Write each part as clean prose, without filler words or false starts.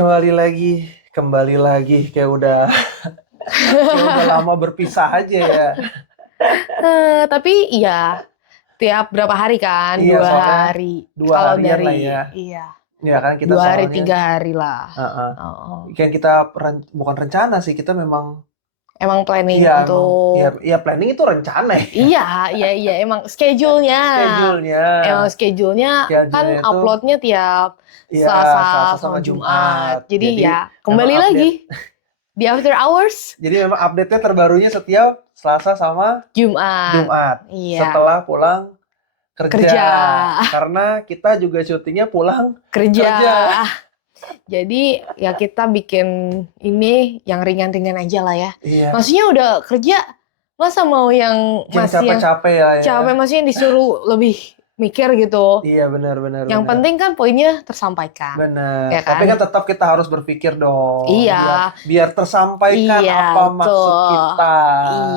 Kembali lagi kayak udah lama berpisah aja ya. Tapi ya tiap berapa hari kan? Iya, 2 soalnya hari. 2 Kalau harian lah dari ya. iya, Iya kan kita 2 hari, soalnya 3 hari lah. heeh. Heeh. Kan kita bukan rencana sih, kita memang Emang planning iya emang iya untuk iya planning itu rencana ya. iya, emang schedule-nya. Schedule-nya. Emang schedule-nya kan Schedule-nya itu upload-nya tiap iya Selasa Selasa sama sama Jumat. Jumat. Jadi Jadi ya memang kembali lagi update di after hours jadi memang update-nya terbarunya setiap Selasa sama Jumat. Jumat Iya, setelah pulang kerja. kerja. Karena kita juga syutingnya pulang Kerja. kerja. Jadi ya kita bikin ini yang ringan-ringan aja lah ya. Iya. Maksudnya udah kerja, masa mau yang Yang masih yang capek-capek ya. capek, maksudnya disuruh lebih mikir gitu. Iya benar. Yang penting kan poinnya tersampaikan. Benar. Ya Tapi kan? kan tetap kita harus berpikir dong. Iya. Biar tersampaikan Iya, apa maksud betul. kita.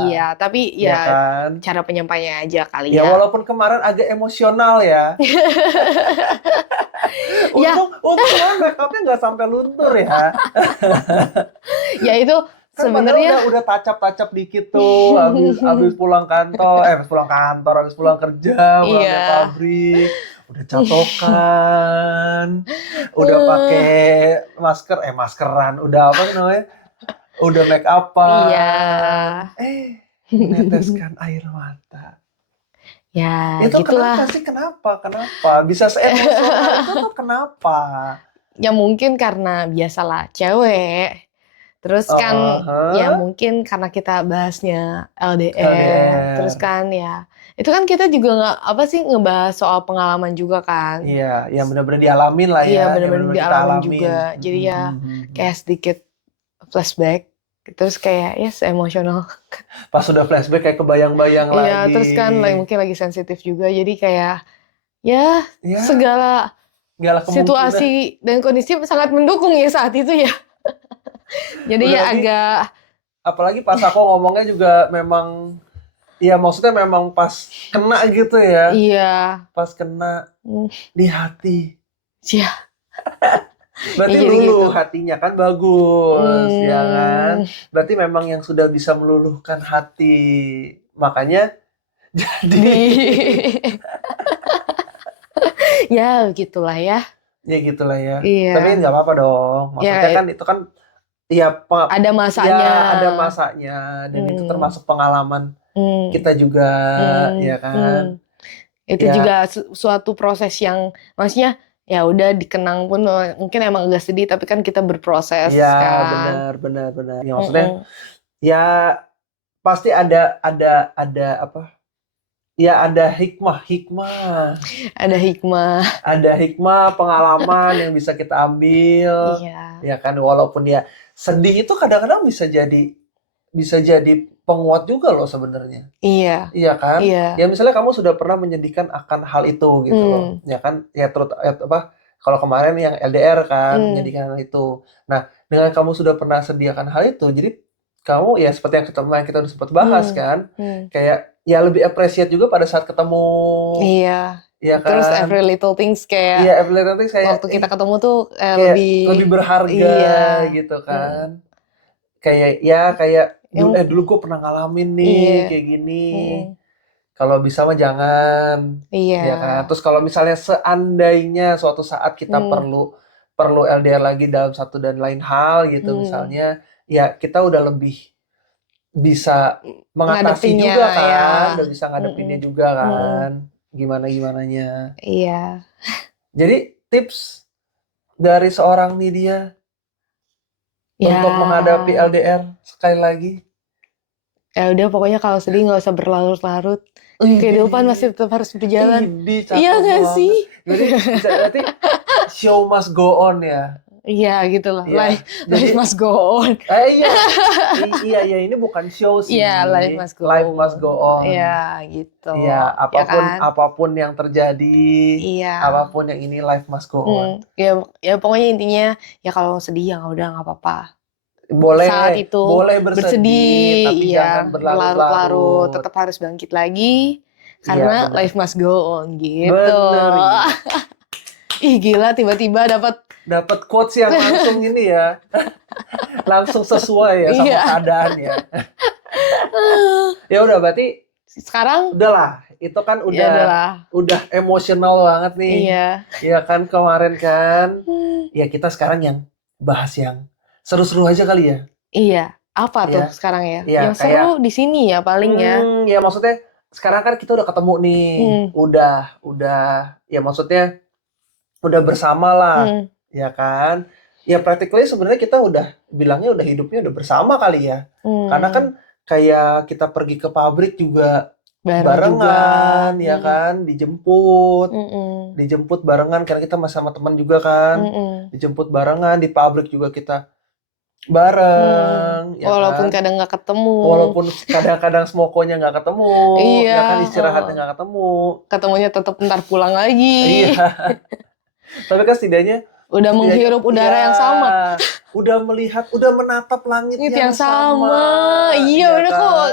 Iya, tapi Ya ya kan? cara penyampaiannya aja kali Ya ya. walaupun kemarin agak emosional ya. Ya. Untung kan make-upnya nggak sampai luntur ya. Ya itu Kan sebenarnya udah tacap-tacap dikit tuh habis pulang habis pulang kerja, pulang dari iya. pabrik, udah catokan, udah pakai maskeran, udah apa namanya? Udah make upan. Iya. Meneteskan air mata. Ya, Itu gitulah. kenapa sih? Kenapa? Bisa se-emosional itu tuh kenapa? Ya mungkin karena biasalah cewek. Terus kan ya mungkin karena kita bahasnya LDR. Terus kan ya itu kan kita juga ngebahas soal pengalaman juga kan. Iya, yang benar-benar dialamin lah ya. Iya, yang benar-benar kita dialamin alamin. juga. Jadi ya kayak sedikit flashback. Terus kayak emosional. Pas sudah flashback kayak kebayang-bayang lagi. Iya, terus kan mungkin lagi sensitif juga. Jadi kayak ya segala situasi dan kondisi sangat mendukung ya saat itu ya. Jadi ya agak apalagi pas aku ngomongnya juga memang ya maksudnya memang pas kena gitu ya. Iya. Pas kena di hati. Iya. Berarti luluh hatinya kan bagus ya kan. Berarti memang yang sudah bisa meluluhkan hati. Makanya jadi ya gitulah ya. Ya gitulah ya. Iya. Tapi nggak apa-apa dong. Maksudnya kan itu kan ya ada masanya. Ya, ada masanya dan itu termasuk pengalaman kita juga ya kan. Itu juga suatu proses yang maksudnya ya udah dikenang pun mungkin emang agak sedih tapi kan kita berproses kan. Iya, benar. Ya maksudnya ya pasti ada apa? Ya ada hikmah. Ada hikmah. Ada hikmah, pengalaman yang bisa kita ambil. Iya. Ya kan, walaupun ya sedih itu kadang-kadang bisa jadi penguat juga loh sebenarnya. Iya. Iya kan? Iya. Ya misalnya kamu sudah pernah menyedihkan akan hal itu gitu loh. Ya kan? Ya kalau kemarin yang LDR kan menyedihkan hal itu. Nah, dengan kamu sudah pernah sediakan hal itu, jadi kamu ya seperti yang kita udah sempat bahas kan, kayak ya lebih appreciate juga pada saat ketemu. Iya. Ya kan? Terus every little things kayak iya, every little things kayak waktu kita ketemu tuh lebih berharga gitu kan. Kayak dulu gue pernah ngalamin nih kayak gini. Kalau bisa mah jangan. Iya. Ya kan? Terus kalau misalnya seandainya suatu saat kita perlu LDR lagi dalam satu dan lain hal gitu misalnya, ya kita udah lebih bisa mengatasi juga kan, ya. Udah bisa ngadepinnya juga kan, gimana-gimananya. Iya. Jadi tips dari seorang Nidia untuk menghadapi LDR sekali lagi. Ya udah pokoknya kalau sedih nggak usah berlarut-larut. Kehidupan masih tetap harus berjalan. Iya nggak sih? Jadi berarti show must go on ya. Iya gitu loh. Life must go on. Iya ini bukan show sih. Iya, life must go on. Iya gitu. Iya, apapun yang terjadi, apapun yang ini life must go on. Ya pokoknya intinya ya kalau sedih ya udah nggak apa-apa. Boleh saat itu boleh bersedih, tapi jangan berlarut-larut, tetap harus bangkit lagi karena life must go on gitu. Bener. Ih gila, tiba-tiba dapat quotes yang langsung ini ya. Langsung sesuai ya sama iya. keadaan ya. Ya udah berarti Sekarang udahlah, itu kan ya adalah. udah emosional banget nih. Iya. Ya kan kemarin kan. Ya kita sekarang yang bahas yang seru-seru aja kali ya. Iya. Apa tuh Ya. sekarang ya? Ya Yang seru di sini ya paling ya. ya maksudnya sekarang kan kita udah ketemu nih. Udah ya maksudnya udah bersama lah. Ya kan? Ya practically sebenarnya kita udah bilangnya udah hidupnya udah bersama kali ya. Karena kan kayak kita pergi ke pabrik juga barengan juga. Ya kan, dijemput barengan karena kita masih sama teman juga kan, dijemput barengan di pabrik juga kita bareng, ya walaupun kan? kadang nggak ketemu, walaupun kadang-kadang smokonya nggak ketemu, iya, ya kan istirahatnya nggak ketemunya tetap ntar pulang lagi, iya. Tapi kan setidaknya udah menghirup udara yang sama, udah menatap langit yang sama. Iya bener kan? Kok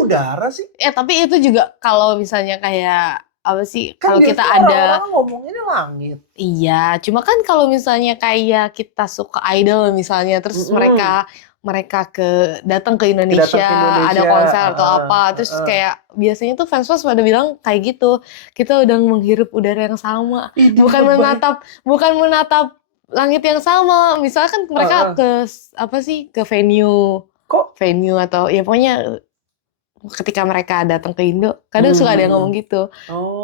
udara sih? Tapi itu juga kalau misalnya kayak apa sih, kan kalau kita ada orang ngomonginnya langit. Iya, cuma kan kalau misalnya kayak kita suka idol misalnya, terus mereka datang ke Indonesia, ada konser atau apa, terus kayak biasanya tuh fans-fans pada bilang kayak gitu, kita udah menghirup udara yang sama, bukan menatap langit yang sama. Misalkan mereka ke venue atau ya pokoknya ketika mereka datang ke Indo, kadang suka ada yang ngomong gitu.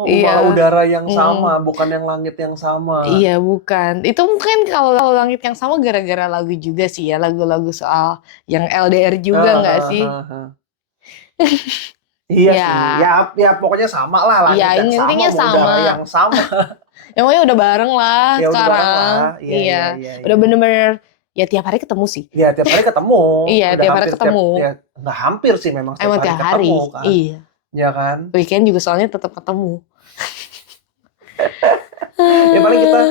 Iya. Udara yang sama, bukan yang langit yang sama. Iya, bukan. Itu mungkin kalau langit yang sama gara-gara lagu juga sih ya, lagu-lagu soal yang LDR juga nggak sih? Iya sih. Ya pokoknya sama lah, langit yang sama, udara yang sama. Ya pokoknya udah bareng lah ya, sekarang. Udah bareng lah. Iya. Udah bener-bener ya tiap hari ketemu sih. Iya, tiap hari ketemu. Iya, tiap hari ketemu. Nggak hampir sih memang setiap hari ketemu kan. Iya. Ya kan? Weekend juga soalnya tetap ketemu. Ya paling kita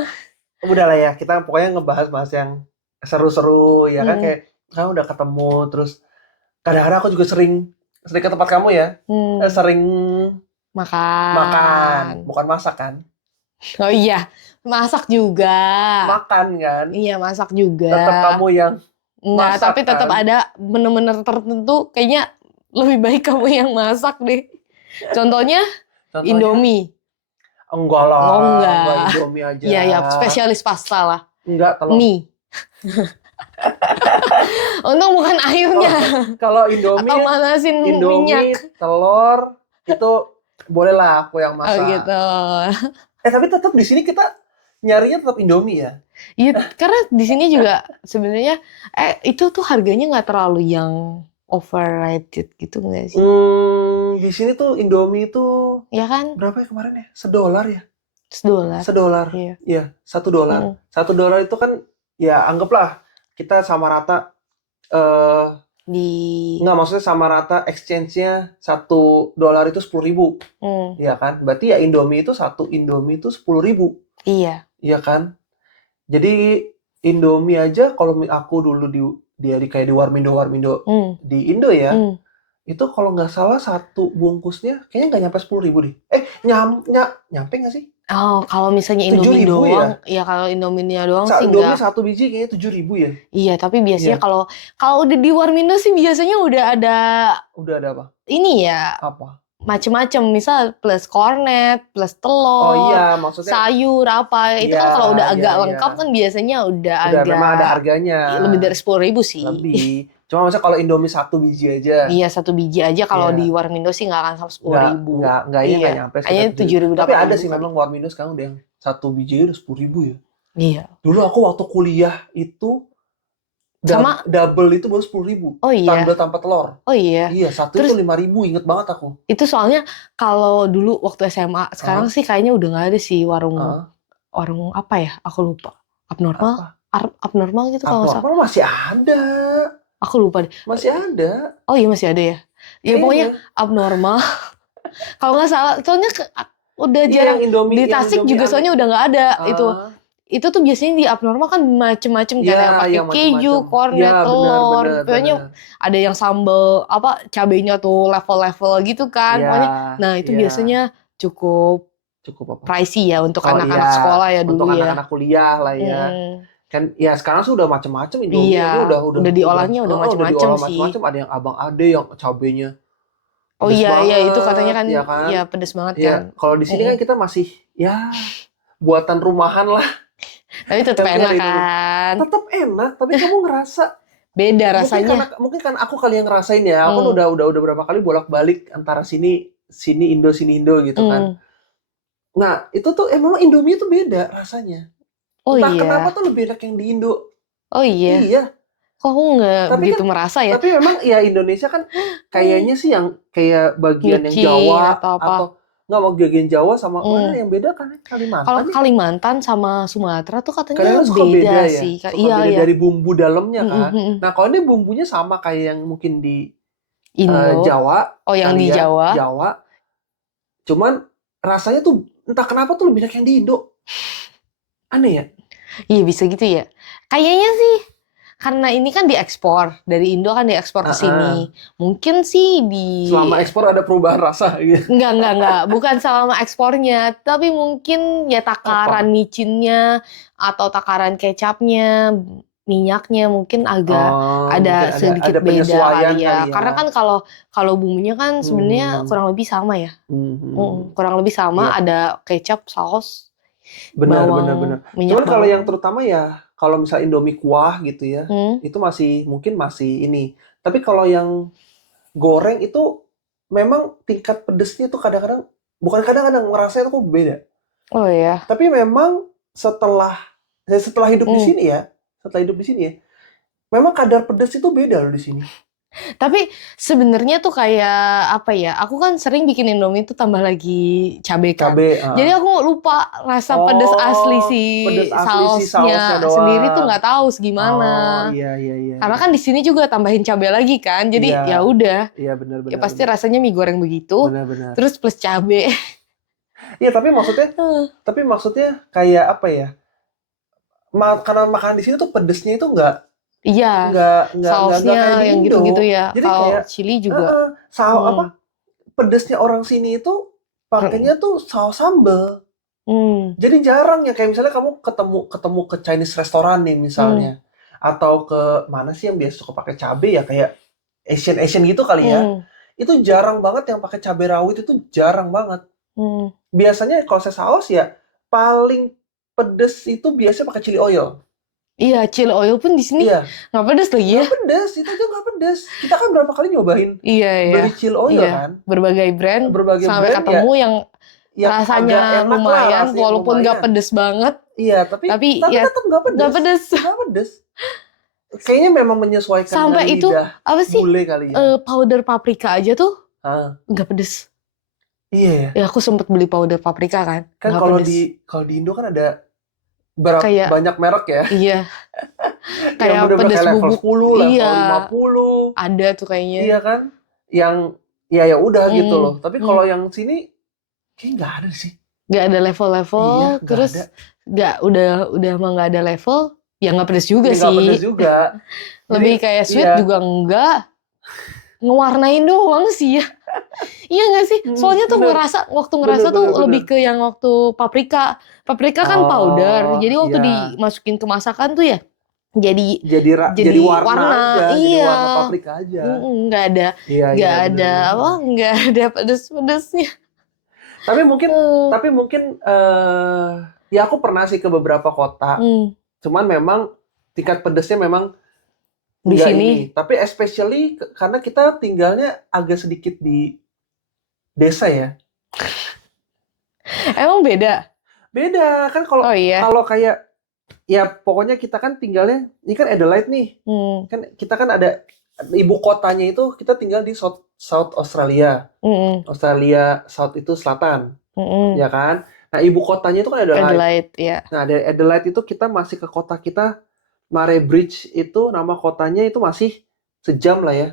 udah lah ya, kita pokoknya ngebahas yang seru-seru ya kan, kayak kan udah ketemu, terus kadang-kadang aku juga sering ke tempat kamu ya, sering makan, bukan masak kan? Oh iya, masak juga. Makan kan? Iya, masak juga. Tetap kamu yang enggak, masak, tapi tetap kan? ada menu-menu tertentu kayaknya lebih baik kamu yang masak deh. Contohnya? Indomie. Enggak lah. Oh, enggak. Indomie aja. Iya, spesialis pasta lah. Enggak, telur. Mie. Untung bukan airnya. Kalau Indomie, atau manasin minyak. Telur, itu boleh lah aku yang masak. Oh gitu. Tapi tetap di sini kita nyarinya tetap Indomie ya? Iya, karena di sini juga sebenarnya itu tuh harganya nggak terlalu yang overrated gitu nggak sih? Di sini tuh Indomie itu ya kan? Berapa ya kemarin ya? $1 ya? $1. Iya, $1. $1 itu kan ya anggaplah kita sama rata nggak, maksudnya sama rata exchange-nya $1 itu 10.000. Iya kan? Berarti ya Indomie itu satu Indomie itu 10.000. Iya. Iya kan? Jadi Indomie aja kalau aku dulu kayak di Warmindo di Indo ya, itu kalau nggak salah satu bungkusnya kayaknya nggak nyampe 10.000 deh. Nyampe nggak sih? Oh, kalau misalnya Indomie doang, ya kalau Indomie-nya doang sih Indomie enggak. satu biji kayaknya 7.000 ya. Iya, tapi biasanya kalau udah di Warmindo sih biasanya udah ada apa? Ini ya. Apa? Macem-macem, misal plus kornet, plus telur, oh iya, maksudnya sayur apa, itu kan kalau udah agak lengkap kan biasanya udah agak memang ada harganya. Lebih dari 10.000 sih. Lebih. Cuma maksudnya kalau Indomie satu biji aja. Iya, satu biji aja kalau di Warmindo sih nggak akan sampai 10.000. Nggak nyampe. Kayaknya 7.000. Tapi ada sih memang Warmindo sekarang udah yang satu biji udah 10.000 ya. Iya. Dulu aku waktu kuliah itu sama double itu baru 10.000. Oh iya. Tanpa telur. Oh iya. Iya, satu itu 5.000, inget banget aku. Itu soalnya kalau dulu waktu SMA, sekarang sih kayaknya udah nggak ada sih warung apa ya? Aku lupa. Abnormal gitu kalau nggak salah. Abnormal masih ada. Aku lupa deh. Masih ada. Oh iya, masih ada ya. Ya pokoknya abnormal. Kalau nggak salah, soalnya udah jarang di Tasik juga, soalnya udah nggak ada itu tuh biasanya di abnormal kan macem-macem kan, yang pakai keju, kornet, telur, pokoknya ada yang sambal cabenya tuh level-level gitu kan, pokoknya. Nah itu biasanya cukup Cukup apa? pricey ya untuk Oh anak-anak iya, sekolah ya untuk dulu ya. anak-anak kuliah lah ya. Kan ya sekarang sih udah macem-macem Indomie aja Iya, udah diolahnya udah udah macem-macem diolah sih. macem-macem. Ada yang abang ade yang cabenya Oh pedes iya, iya itu katanya banget, kan ya kan? ya pedes banget Ya kan. kalau di sini kan kita masih ya buatan rumahan lah. Tapi tetap Tapi enak ada Indomie. kan. Tetap enak, tapi kamu ngerasa Beda rasanya. mungkin kan aku kali yang ngerasain ya. Aku kan udah berapa kali bolak-balik antara sini Indo gitu kan. Nah, itu tuh emang Indomie itu beda rasanya. Oh Entah iya. kenapa tuh lebih enak yang di Indo. Oh iya. Iya. Kok aku nggak Tapi begitu kan, merasa ya? tapi memang ya Indonesia kan kayaknya sih yang kayak bagian yang Nyuci Jawa atau apa. atau nggak mau bagian Jawa sama mana yang beda kan Kalimantan Kalau ya? Kalimantan sama Sumatera tuh katanya Kadang-kadang suka beda ya. sih. Suka Iya, beda iya. dari bumbu dalamnya kan. Mm-mm. Nah, kalau ini bumbunya sama kayak yang mungkin di Indo. Jawa. Oh, yang di kali ya, Jawa. Jawa. Cuman rasanya tuh entah kenapa tuh lebih enak yang di Indo. Aneh ya? Iya bisa gitu ya. Kayaknya sih karena ini kan diekspor dari Indo kan diekspor ke sini. Mungkin sih Selama ekspor ada perubahan rasa gitu. Enggak. Bukan selama ekspornya, tapi mungkin ya takaran micinnya atau takaran kecapnya, minyaknya mungkin agak ada sedikit beda kali ya. Karena kan kalau bumbunya kan sebenarnya kurang lebih sama ya. Kurang lebih sama, ada kecap, saus, Benar. minyak Cuman kalau bawang. yang terutama ya kalau misal Indomie kuah gitu ya, itu mungkin masih ini. Tapi kalau yang goreng itu memang tingkat pedesnya tuh kadang-kadang, bukan kadang-kadang, ngerasa itu kok beda. Oh ya. Tapi memang setelah hidup di sini ya, memang kadar pedas itu beda loh di sini. Tapi sebenarnya tuh kayak apa ya? Aku kan sering bikin Indomie tuh tambah lagi cabai kan. Jadi aku lupa rasa pedas asli si sausnya sendiri tuh nggak tahu segimana. Oh iya. Karena kan di sini juga tambahin cabai lagi kan. Jadi ya udah. Iya benar. Ya pasti rasanya mie goreng begitu. Benar. Terus plus cabai. Iya tapi maksudnya kayak apa ya? Makanan di sini tuh pedesnya itu nggak sausnya kayak di yang Indo. gitu-gitu ya. Jadi Kalau kayak chili juga. pedesnya orang sini itu pakainya tuh saus sambal. Jadi jarang ya kayak misalnya kamu ketemu ke Chinese restoran nih misalnya, atau ke mana sih yang biasa suka pakai cabai ya kayak Asian gitu kali ya. Itu jarang banget yang pakai cabai rawit, itu jarang banget. Biasanya kalau saya saus ya paling pedes itu biasanya pakai chili oil. Iya, chili oil pun di sini nggak pedes lagi ya. Nggak pedes, itu aja nggak pedes. Kita kan berapa kali nyobain beli chili oil kan. Berbagai brand sampai ketemu yang rasanya lumayan, walaupun nggak pedes banget. Iya, tapi ya, tetap nggak pedes. Nggak pedes. Kayaknya memang menyesuaikan sampai dengan itu lidah apa sih? Bule kali ya. Powder paprika aja tuh nggak pedes. Iya. Ya aku sempet beli powder paprika kan. Kan kalau di Indo kan ada banyak merek ya. Iya. Kayak pedes bubuk. Level 50. Ada tuh kayaknya. Iya kan? Yang ya udah gitu loh. Tapi kalau yang sini kayaknya nggak ada sih. Nggak ada level-level. Iya, terus udah emang nggak ada level. Ya nggak pedes juga sih. Nggak pedes juga. Lebih kayak sweet juga enggak. Ngewarnain doang sih ya. Iya nggak sih? Soalnya tuh waktu ngerasa tuh lebih ke yang waktu paprika. Paprika kan powder. Jadi waktu dimasukin ke masakan tuh ya jadi warna. Jadi warna paprika aja. Nggak ada pedes-pedesnya. Tapi mungkin ya aku pernah sih ke beberapa kota. Cuman memang tingkat pedesnya memang di sini. Tapi especially karena kita tinggalnya agak sedikit di desa ya. Emang beda? Beda kan kalau kayak ya pokoknya kita kan tinggalnya ini kan Adelaide nih. Kan kita kan ada ibu kotanya itu kita tinggal di South Australia. Australia South itu selatan. Ya kan? Nah, ibu kotanya itu kan Adelaide. Nah, dari Adelaide itu kita masih ke kota kita Mare Bridge itu nama kotanya itu masih sejam lah ya.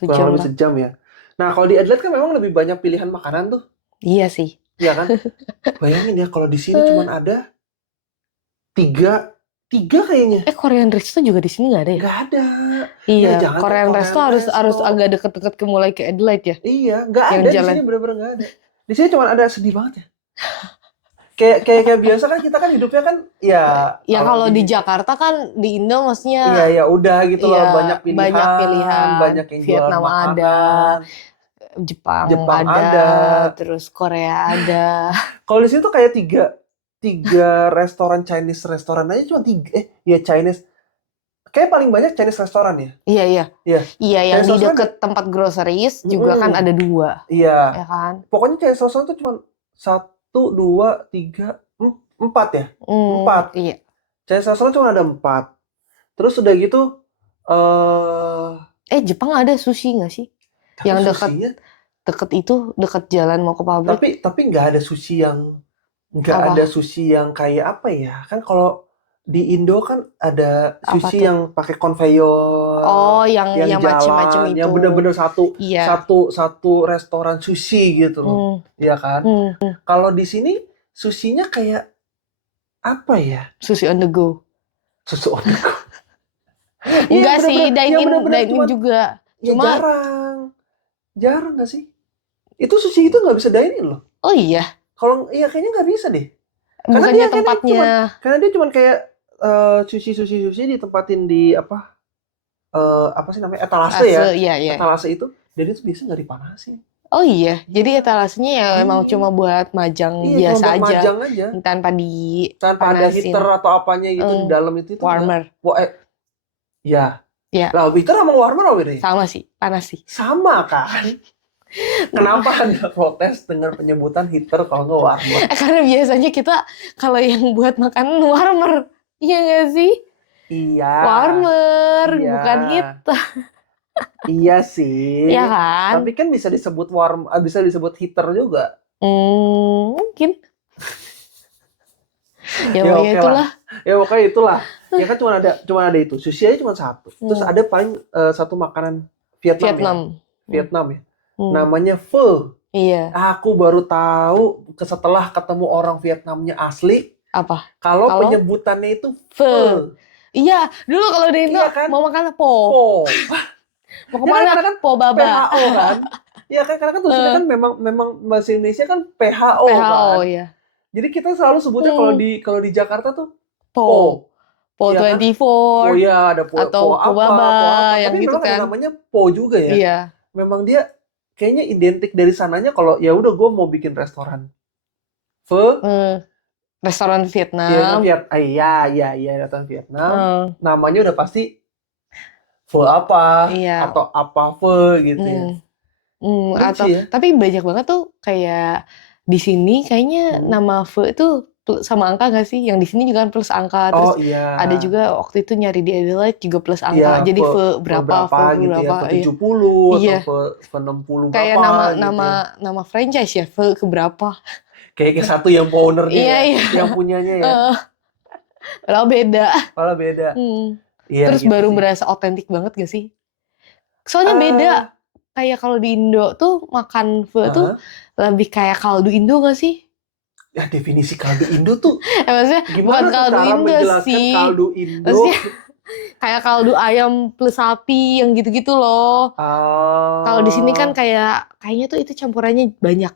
Kurang lebih sejam ya. Nah, kalau di Adelaide kan memang lebih banyak pilihan makanan tuh. Iya sih. Iya kan? Bayangin ya kalau di sini cuma ada tiga kayaknya. Korean Resto juga di sini nggak ada ya? Nggak ada. Iya, Korean Resto harus agak deket-deket mulai ke Adelaide ya? Iya, nggak ada di sini, bener-bener nggak ada. Di sini cuma ada, sedih banget ya. Kayak biasa kan kita kan hidupnya kan ya Ya kalau di di Jakarta kan di Indo iya maksudnya ya udah gitu loh, banyak ya banyak pilihan, pilihan. banyak yang jualan Vietnam ada, makanan, Jepang Jepang ada, ada. terus Korea ada. Kalau di sini tuh kayak tiga tiga restoran Chinese restoran aja cuma tiga ya Chinese kayak paling banyak Chinese restoran ya. Iya, iya. Iya, Iya, yang Chinese di restoran deket tempat groceries juga kan ada 2, iya. ya kan? Pokoknya Chinese restoran tuh cuma satu, dua, tiga, empat ya, empat. Iya. Chinese restoran cuma ada 4. Terus udah gitu, Jepang ada sushi nggak sih? tapi Yang susinya, deket itu, deket jalan mau ke pabrik. tapi nggak Apa? ada sushi yang kayak apa ya? Kan kalau di Indo kan ada Apa sushi tuh? yang pakai konveyor, Oh, yang yang macem-macem jalan, yang itu. bener-bener satu Iya. satu satu restoran sushi gitu loh, Hmm, ya kan? hmm. Kalau di sini sushinya kayak apa ya? Sushi on the go. Susu on the go. Iya Enggak sih, yang bener-bener dine in cuman juga. ya Cuma, jarang nggak sih? Itu sushi itu nggak bisa dine in loh. oh iya, Kalau iya kayaknya nggak bisa deh. bukannya tempatnya. Karena dia cuman kayak sushi ditempatin di apa sih namanya etalase ya, Iya, iya. etalase itu, dan itu biasa nggak dipanasin. Oh iya, jadi etalasenya ya emang Iya, cuma buat majang iya cuma biasa buat aja, majang aja, tanpa tanpa ada dipanasin. heater atau apanya gitu di dalam itu nggak. Warmer. Wah, ya. Ya, Lah, heater sama warmer apa bedanya? sama sih, panas sih. Sama kan? Kenapa Anda protes dengan penyebutan heater kalau nggak warmer? Karena biasanya kita kalau yang buat makanan warmer, iya nggak sih? Iya. Warmer, Iya. bukan heater. Iya sih. Iya kan? Tapi kan bisa disebut bisa disebut heater juga. Mungkin. Ya Ya pokoknya oke itulah. lah. Ya pokoknya itulah. Ya kan cuma ada itu. Sushi aja cuma satu. Terus ada paling satu makanan Vietnam ya. Vietnam ya. Namanya pho. Iya. Aku baru tahu setelah ketemu orang Vietnamnya asli. Apa? Kalau penyebutannya itu pho. Iya, dulu kalau di Indo kan? mau makan po. Mau kemana? Ya kan Po baba. PHO kan? Iya kan karena kan tulisannya kan memang bahasa Indonesia kan PHO kan. Iya. Jadi kita selalu sebutnya kalau di Jakarta tuh po. Po ya 24. Kan? Oh iya ada po, atau po baba yang tapi gitu memang kan. ada namanya po juga ya. Iya. Memang dia kayaknya identik dari sananya kalau ya udah gue mau bikin restoran. Pho. Restoran Vietnam. Iya, restoran Vietnam. Namanya udah pasti pho apa atau apa pho gitu ya. Atau ya? Tapi banyak banget tuh kayak di sini kayaknya nama pho itu sama angka nggak sih? Yang di sini juga kan plus angka. Terus ada juga waktu itu nyari di Adelaide juga plus angka. Jadi pho berapa gitu berapa, ya, 70 iya. atau pho 60 berapa. Kayak gitu nama franchise ya, pho keberapa. Kayak satu yang ownernya iya. Yang punyanya ya. Padahal beda. Iya, Terus gitu baru sih. berasa otentik banget gak sih? Soalnya beda. Kayak kalau di Indo tuh makan pho tuh lebih kayak kaldu Indo gak sih? Ya definisi kaldu Indo tuh maksudnya gimana bukan kaldu cara Indo menjelaskan sih. kaldu Indo? Maksudnya, kayak kaldu ayam plus sapi yang gitu-gitu loh. Kalau di sini kan kayaknya tuh itu campurannya banyak.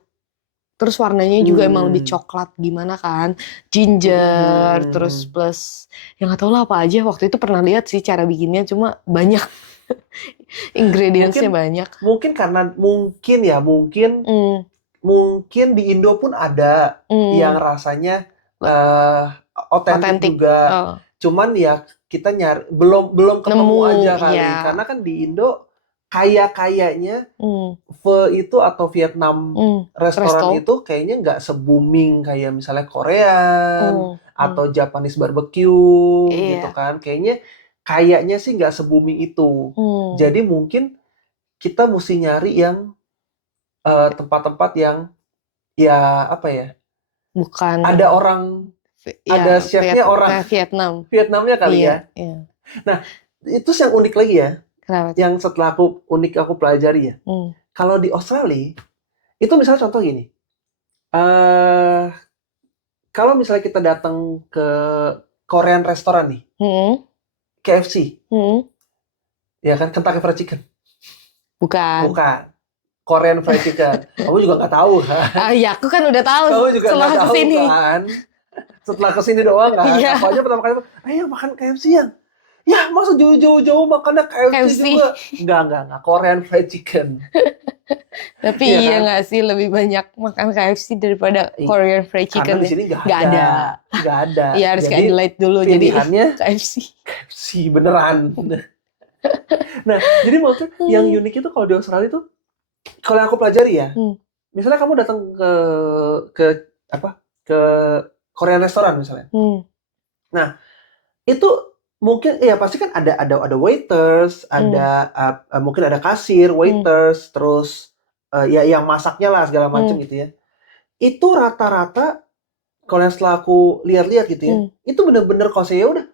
Terus warnanya juga emang lebih coklat gimana kan, ginger, terus plus yang nggak tahu lah apa aja. Waktu itu pernah lihat sih cara bikinnya, cuma banyak ingredientsnya banyak. Mungkin karena mungkin di Indo pun ada yang rasanya otentik juga. Cuman ya kita nyari belum ketemu aja kali. Karena kan di Indo kayaknya pho itu atau Vietnam restoran itu kayaknya nggak se-booming kayak misalnya Korean atau Japanese barbecue gitu kan. Kayaknya sih nggak se-booming itu. Jadi mungkin kita mesti nyari yang tempat-tempat yang ya apa ya? Bukan. Ada orang, ada chefnya orang Vietnamnya kali ya. Nah itu yang unik lagi ya. Yang setelah aku pelajari ya. Kalau di Australia itu misalnya contoh gini. Kalau misalnya kita datang ke Korean restoran nih, KFC, ya kan Kentucky Fried Chicken. Bukan. Korean fried chicken. Kamu juga nggak tahu kan? Ya aku kan udah tahu Kamu juga setelah nggak tahu kesini. kan? Setelah kesini doang kan? Iya. Aku aja pertama kali, ayo makan KFC ya. Ya masa jauh-jauh makannya KFC juga? Enggak. Korean fried chicken. Tapi Iya iya kan? nggak sih lebih banyak makan KFC daripada Korean fried Karena chicken di ya? sini nggak Nggak ada. ada. Iya harus Jadi kayak Adelaide dulu jadi pilihannya KFC. KFC beneran. Nah, jadi maksudnya yang unik itu kalau di Australia tuh, kalau yang aku pelajari ya, misalnya kamu datang ke Korean restoran misalnya. Nah, itu mungkin ya pasti kan ada waiters, ada mungkin ada kasir, waiters, terus ya yang masaknya lah segala macam gitu ya. Itu rata-rata kalau yang setelah aku lihat-lihat gitu ya, itu bener-bener kalau saya udah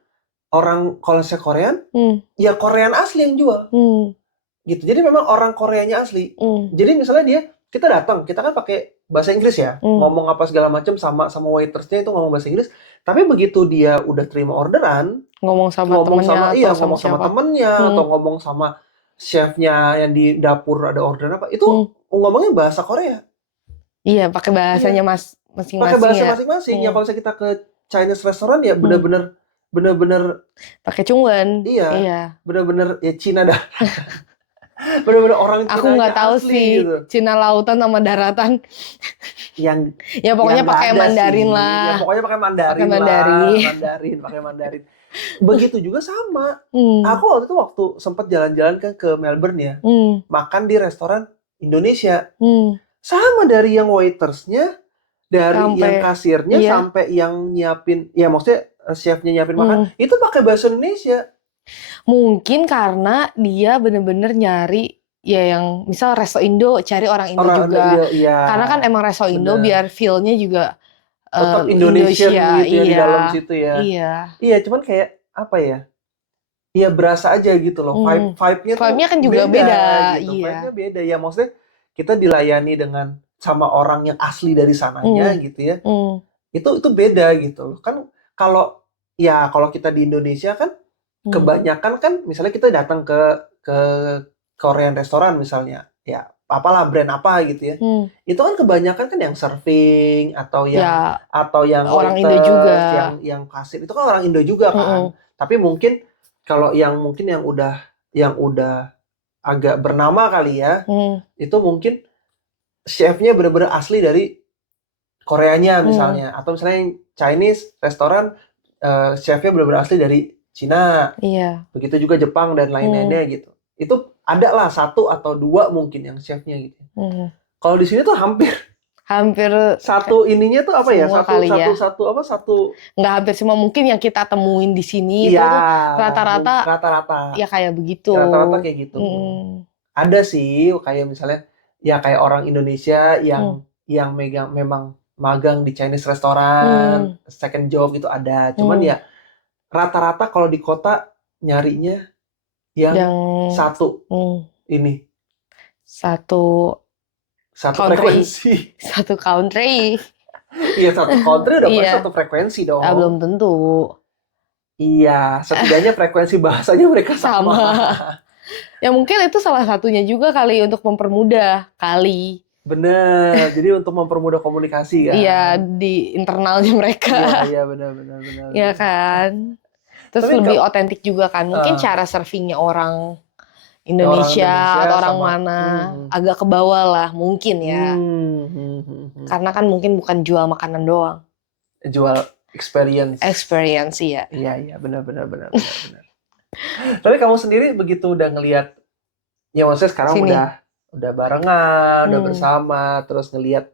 orang kalau saya Korean, ya Korean asli yang jual. Gitu. Jadi memang orang Koreanya asli. Jadi misalnya kita datang, kita kan pakai bahasa Inggris ya, ngomong apa segala macam sama waitersnya itu ngomong bahasa Inggris. Tapi begitu dia udah terima orderan, ngomong sama temennya atau ngomong sama chefnya yang di dapur ada orderan apa, itu ngomongnya bahasa Korea. Iya, pakai bahasanya masing-masing. Pakai bahasa masing-masing. Ya kalau kita ke Chinese restaurant ya bener-bener pakai Chungwen. Iya. Bener-bener ya Cina dah. Bener-bener orang Cina. Aku nggak tahu sih gitu. Cina lautan sama daratan. Yang ya pokoknya pakai Mandarin sih. lah. Ya pokoknya pakai Mandarin. Pakai Mandarin. Begitu juga sama. Aku waktu sempat jalan-jalan ke Melbourne ya. Makan di restoran Indonesia. Sama dari yang waitersnya, dari yang kasirnya sampai yang nyiapin, ya maksudnya chefnya nyiapin makan, itu pakai bahasa Indonesia. Mungkin karena dia bener-bener nyari ya yang misal resto Indo cari orang Indo juga. Iya. Karena kan emang resto Indo biar feel-nya juga tetap Indonesian gitu ya di dalam situ ya. Iya, cuman kayak apa ya? Iya berasa aja gitu loh. Vibe-nya kan juga beda gitu. Vibe-nya beda ya, maksudnya kita dilayani dengan sama orang yang asli dari sananya gitu ya. Itu beda gitu loh. Kan kalau kita di Indonesia kan kebanyakan kan misalnya kita datang ke Korean restoran misalnya, ya apalah brand apa gitu ya. Itu kan kebanyakan kan yang serving atau yang orang Indo juga, yang kasir itu kan orang Indo juga kan. Tapi mungkin kalau yang udah agak bernama kali ya, itu mungkin chefnya benar-benar asli dari Koreanya misalnya, atau misalnya yang Chinese restoran chefnya benar-benar asli dari Cina. Iya. Begitu juga Jepang dan lain-lainnya gitu. Itu ada lah 1 atau 2 mungkin yang chefnya gitu. Kalau di sini tuh hampir satu ininya tuh apa ya? Satu nggak hampir semua, mungkin yang kita temuin di sini itu rata-rata ya kayak begitu. Rata-rata kayak gitu. Ada sih kayak misalnya ya kayak orang Indonesia yang memang magang di Chinese restoran, second job itu ada. Cuman ya rata-rata kalau di kota nyarinya yang satu ini. Satu frekuensi. Satu country. Iya, satu country udah pasti satu frekuensi dong. Belum tentu. Iya, setidaknya frekuensi bahasanya mereka sama. Ya mungkin itu salah satunya juga kali untuk mempermudah kali. Bener, jadi untuk mempermudah komunikasi kan. Iya, di internalnya mereka. Iya, benar. Iya kan. Terus lebih otentik juga kan. Mungkin cara servingnya orang Indonesia atau orang mana agak ke bawah lah mungkin ya. Karena kan mungkin bukan jual makanan doang. Jual experience. Experience ya. Iya, benar. Tapi kamu sendiri begitu udah ngelihat, ya maksudnya sekarang udah barengan, udah bersama, terus ngelihat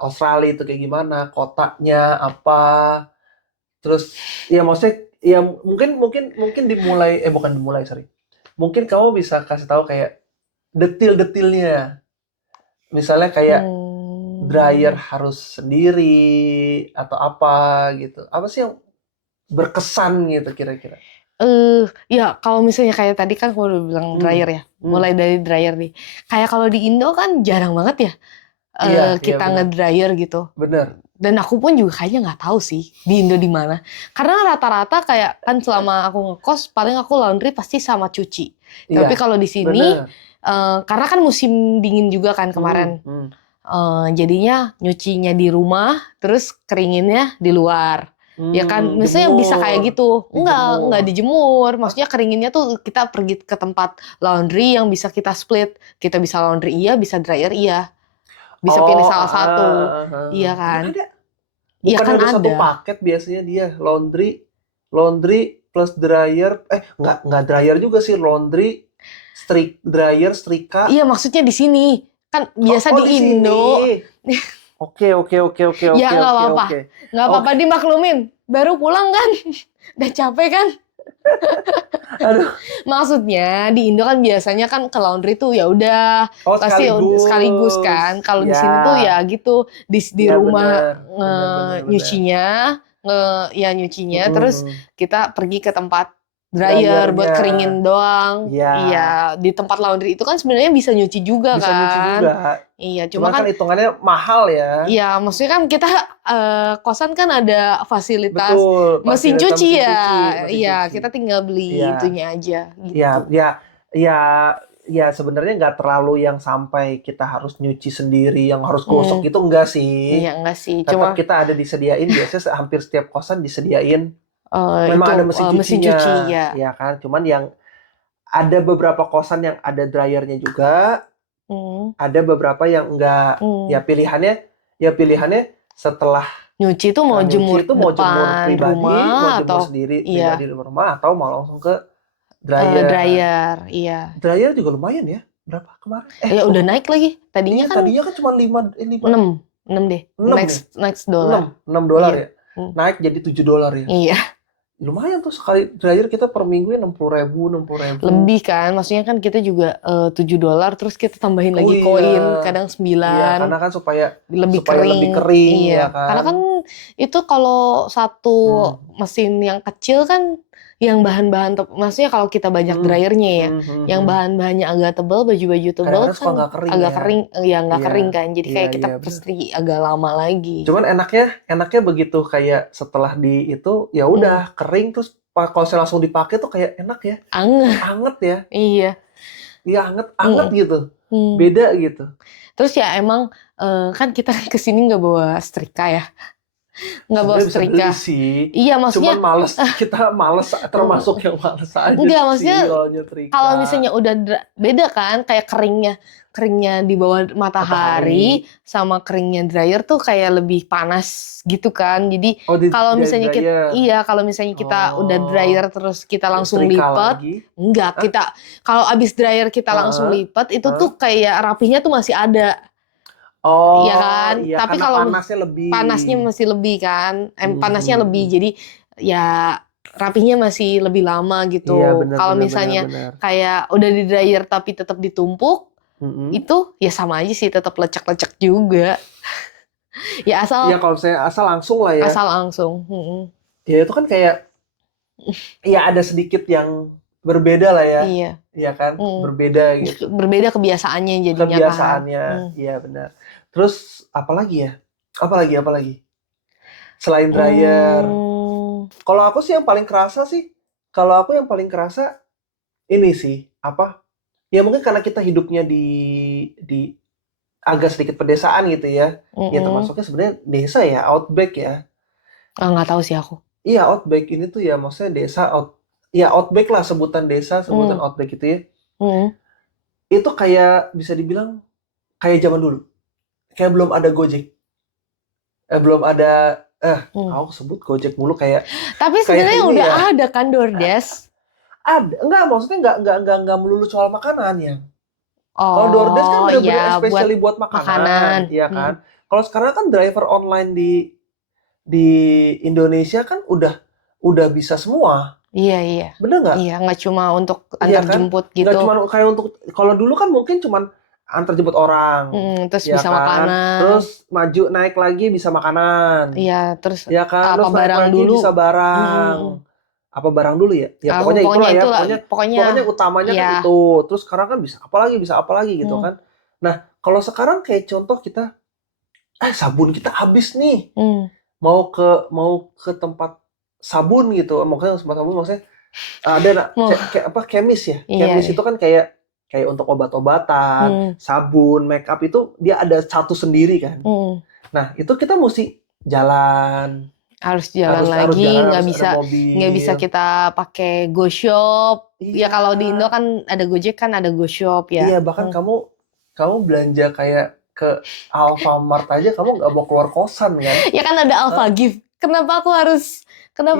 Australia itu kayak gimana, kotanya apa, terus ya maksudnya ya mungkin dimulai mungkin kamu bisa kasih tahu kayak detil-detilnya, misalnya kayak dryer harus sendiri atau apa gitu, apa sih yang berkesan gitu kira-kira? Ya kalau misalnya kayak tadi kan aku udah bilang dryer ya, mulai dari dryer nih, kayak kalau di Indo kan jarang banget ya kita ngedryer gitu. Bener. Dan aku pun juga kayaknya nggak tahu sih di Indo di mana. Karena rata-rata kayak kan selama aku ngekos paling aku laundry pasti sama cuci. Tapi Iya, kalau di sini bener. karena kan musim dingin juga kan Hmm, kemarin. hmm, Jadinya nyucinya di rumah, terus keringinnya di luar. Ya kan, maksudnya bisa kayak jemur, gitu. Enggak dijemur. dijemur. Maksudnya keringinnya tuh kita pergi ke tempat laundry yang bisa kita split. Kita bisa laundry iya, bisa dryer iya. Bisa pilih Oh, salah satu. Iya emang kan? ada? Iya Bukan kan ada satu ada. paket biasanya dia laundry plus dryer. Nggak dryer juga sih, laundry, dryer, setrika. Iya maksudnya di sini. Kan Oh, biasa oh di di sini. Indo. Oke, oke, oke, oke, Ya oke, nggak oke, apa-apa. oke. Nggak apa-apa Oke. dimaklumin. Baru pulang kan. Udah capek kan. Aduh. Maksudnya di Indo kan biasanya kan ke laundry tuh ya udah Oh, pasti sekaligus sekaligus. kan. Kalau di Ya, sini tuh ya gitu di ya rumah benar, benar, benar, benar. nyucinya, nyucinya terus Mm-mm. kita pergi ke tempat dryer buat Dryernya, keringin doang. ya Iya, di tempat laundry itu kan sebenarnya bisa nyuci juga bisa nyuci kan. juga. Iya, cuma Cuman kan kan hitungannya mahal ya. iya, maksudnya kan kita kosan kan ada fasilitas Betul, mesin fasilitas cuci mesin ya. cuci, mesin Iya, cuci. kita tinggal beli Iya, itunya aja ya, gitu. ya, ya, ya sebenarnya nggak terlalu yang sampai kita harus nyuci sendiri, yang harus gosok Hmm, itu enggak sih. iya enggak sih, cuma Tetap kita ada disediain, biasanya hampir setiap kosan disediain. Memang itu ada mesin mesin cuci cucinya, ya. ya kan? Cuman yang ada beberapa kosan yang ada dryernya juga, Hmm, ada beberapa yang enggak. hmm. Ya pilihannya setelah Nyuci tuh mau nyuci jemur itu mau jemur depan pribadi, mau rumah jemur atau sendiri iya pribadi di rumah, atau mau langsung ke dryer. dryer, iya. Dryer juga lumayan ya. Berapa kemarin? Ya udah naik lagi. Tadinya Iya kan tadinya kan cuma 5, 6 6 deh. 6 ya? Next next 6, dollar. $6 Iya. ya. Hmm, Naik jadi $7 ya. iya. Lumayan tuh sekali dryer kita per minggu ya 60.000, 60.000. Lebih kan, maksudnya kan kita juga $7 terus kita tambahin Oh lagi iya, koin, kadang iya 9 karena kan supaya lebih supaya kering. lebih kering ya Iya, karena kan. kan itu kalau satu Hmm. mesin yang kecil kan yang bahan-bahan maksudnya kalau kita banyak Hmm. dryernya ya, Hmm. Hmm. yang Hmm. bahan-bahannya agak tebal, baju-baju tebal Kadang-kadang suka kan nggak kering agak ya. kering, ya nggak Iya, kering kan, jadi iya, kayak kita iya benar. pasti agak lama lagi. Cuman enaknya begitu kayak setelah di itu ya Hmm, udah kering terus kalau saya langsung dipakai tuh kayak enak ya, anget, kayak anget ya, iya. iya anget anget Hmm, gitu, hmm. beda gitu. Terus ya emang kan kita kesini nggak bawa setrika ya, nggak bawa Sebenarnya bisa setrika. beli sih, Iya, cuman maksudnya kita males termasuk yang males aja enggak, sih maksudnya kalau kalau nyetrika. misalnya udah beda kan kayak keringnya di bawah Matahari. matahari sama keringnya dryer tuh kayak lebih panas gitu kan. Jadi Oh kalau dari misalnya kita dryer. kalau misalnya kita udah Oh, dryer terus kita langsung setrika lipat, lagi. enggak, Hah? kita kalau abis dryer kita langsung Heeh, lipat itu heeh. tuh kayak rapinya tuh masih ada. Ya Oh kan? iya Tapi karena kalau panasnya lebih. panasnya masih lebih kan, panasnya lebih, Mhm. jadi ya rapinya masih lebih lama Iya gitu. benar Kalau benar benar misalnya benar. kayak udah di dryer tapi tetap ditumpuk, Mhm. itu ya sama aja sih, tetap lecek-lecek juga. Ya Iya asal kalau saya asal langsung lah ya. asal langsung. Mm-mm. Ya itu kan kayak ya ada sedikit yang berbeda lah ya. Iya. Iya kan? Mm. Berbeda gitu. Berbeda kebiasaannya jadinya kan. Kebiasaannya. Iya benar. Terus apalagi ya? Apalagi? Selain dryer. Hmm. Kalau aku sih yang paling kerasa sih, kalau aku yang paling kerasa ini sih, apa? Ya mungkin karena kita hidupnya di agak sedikit pedesaan gitu ya. Ya Mm-mm. termasuknya sebenarnya desa ya, outback ya. Nggak tahu sih aku. Iya, outback ini tuh ya maksudnya ya outback lah sebutan desa, sebutan Mm. outback gitu ya. Mm. Itu kayak bisa dibilang kayak zaman dulu. Kayak belum ada Gojek. Belum ada Mm. aku sebut Gojek mulu kayak Tapi kayak sebenarnya ini udah ya. ada kan DoorDash. Ada, enggak maksudnya enggak melulu soal makanan ya. Kalau DoorDash kan Oh bener-bener ya, buat especially buat makanan, makanan. iya kan? Kalau sekarang kan driver online di Indonesia kan udah bisa semua, Iya, iya. bener nggak? Iya, nggak cuma untuk Iya antar kan? jemput Nggak gitu. cuma kayak untuk kalau dulu kan mungkin cuman antar jemput orang, Terus ya bisa kan? makanan. Terus maju naik lagi bisa makanan, Iya, terus ya kan? apa Terus naik barang lagi dulu. bisa barang. Mm, Apa barang dulu ya? Ya Aku pokoknya pokoknya itulah ya, itulah, pokoknya pokoknya pokoknya utamanya kan ya. itu. Terus sekarang kan bisa apa lagi gitu Mm, kan. Nah, kalau sekarang kayak contoh kita sabun kita habis nih, Hmm. mau ke tempat sabun gitu, mau ke tempat sabun maksudnya ada Mau, kayak apa kemis ya, iya, kemis iya. itu kan kayak kayak untuk obat-obatan, Hmm. sabun, make up itu dia ada satu sendiri kan. Hmm. Nah itu kita mesti jalan, Harus jalan harus lagi, jalan, nggak harus ada bisa mobil. kita pakai GoShop. Ya Iya, kalau di Indo kan ada Gojek, kan ada GoShop ya. iya bahkan kamu belanja kayak ke Alfamart aja kamu nggak mau keluar kosan kan? Ya kan ada Hah? AlphaGift. Kenapa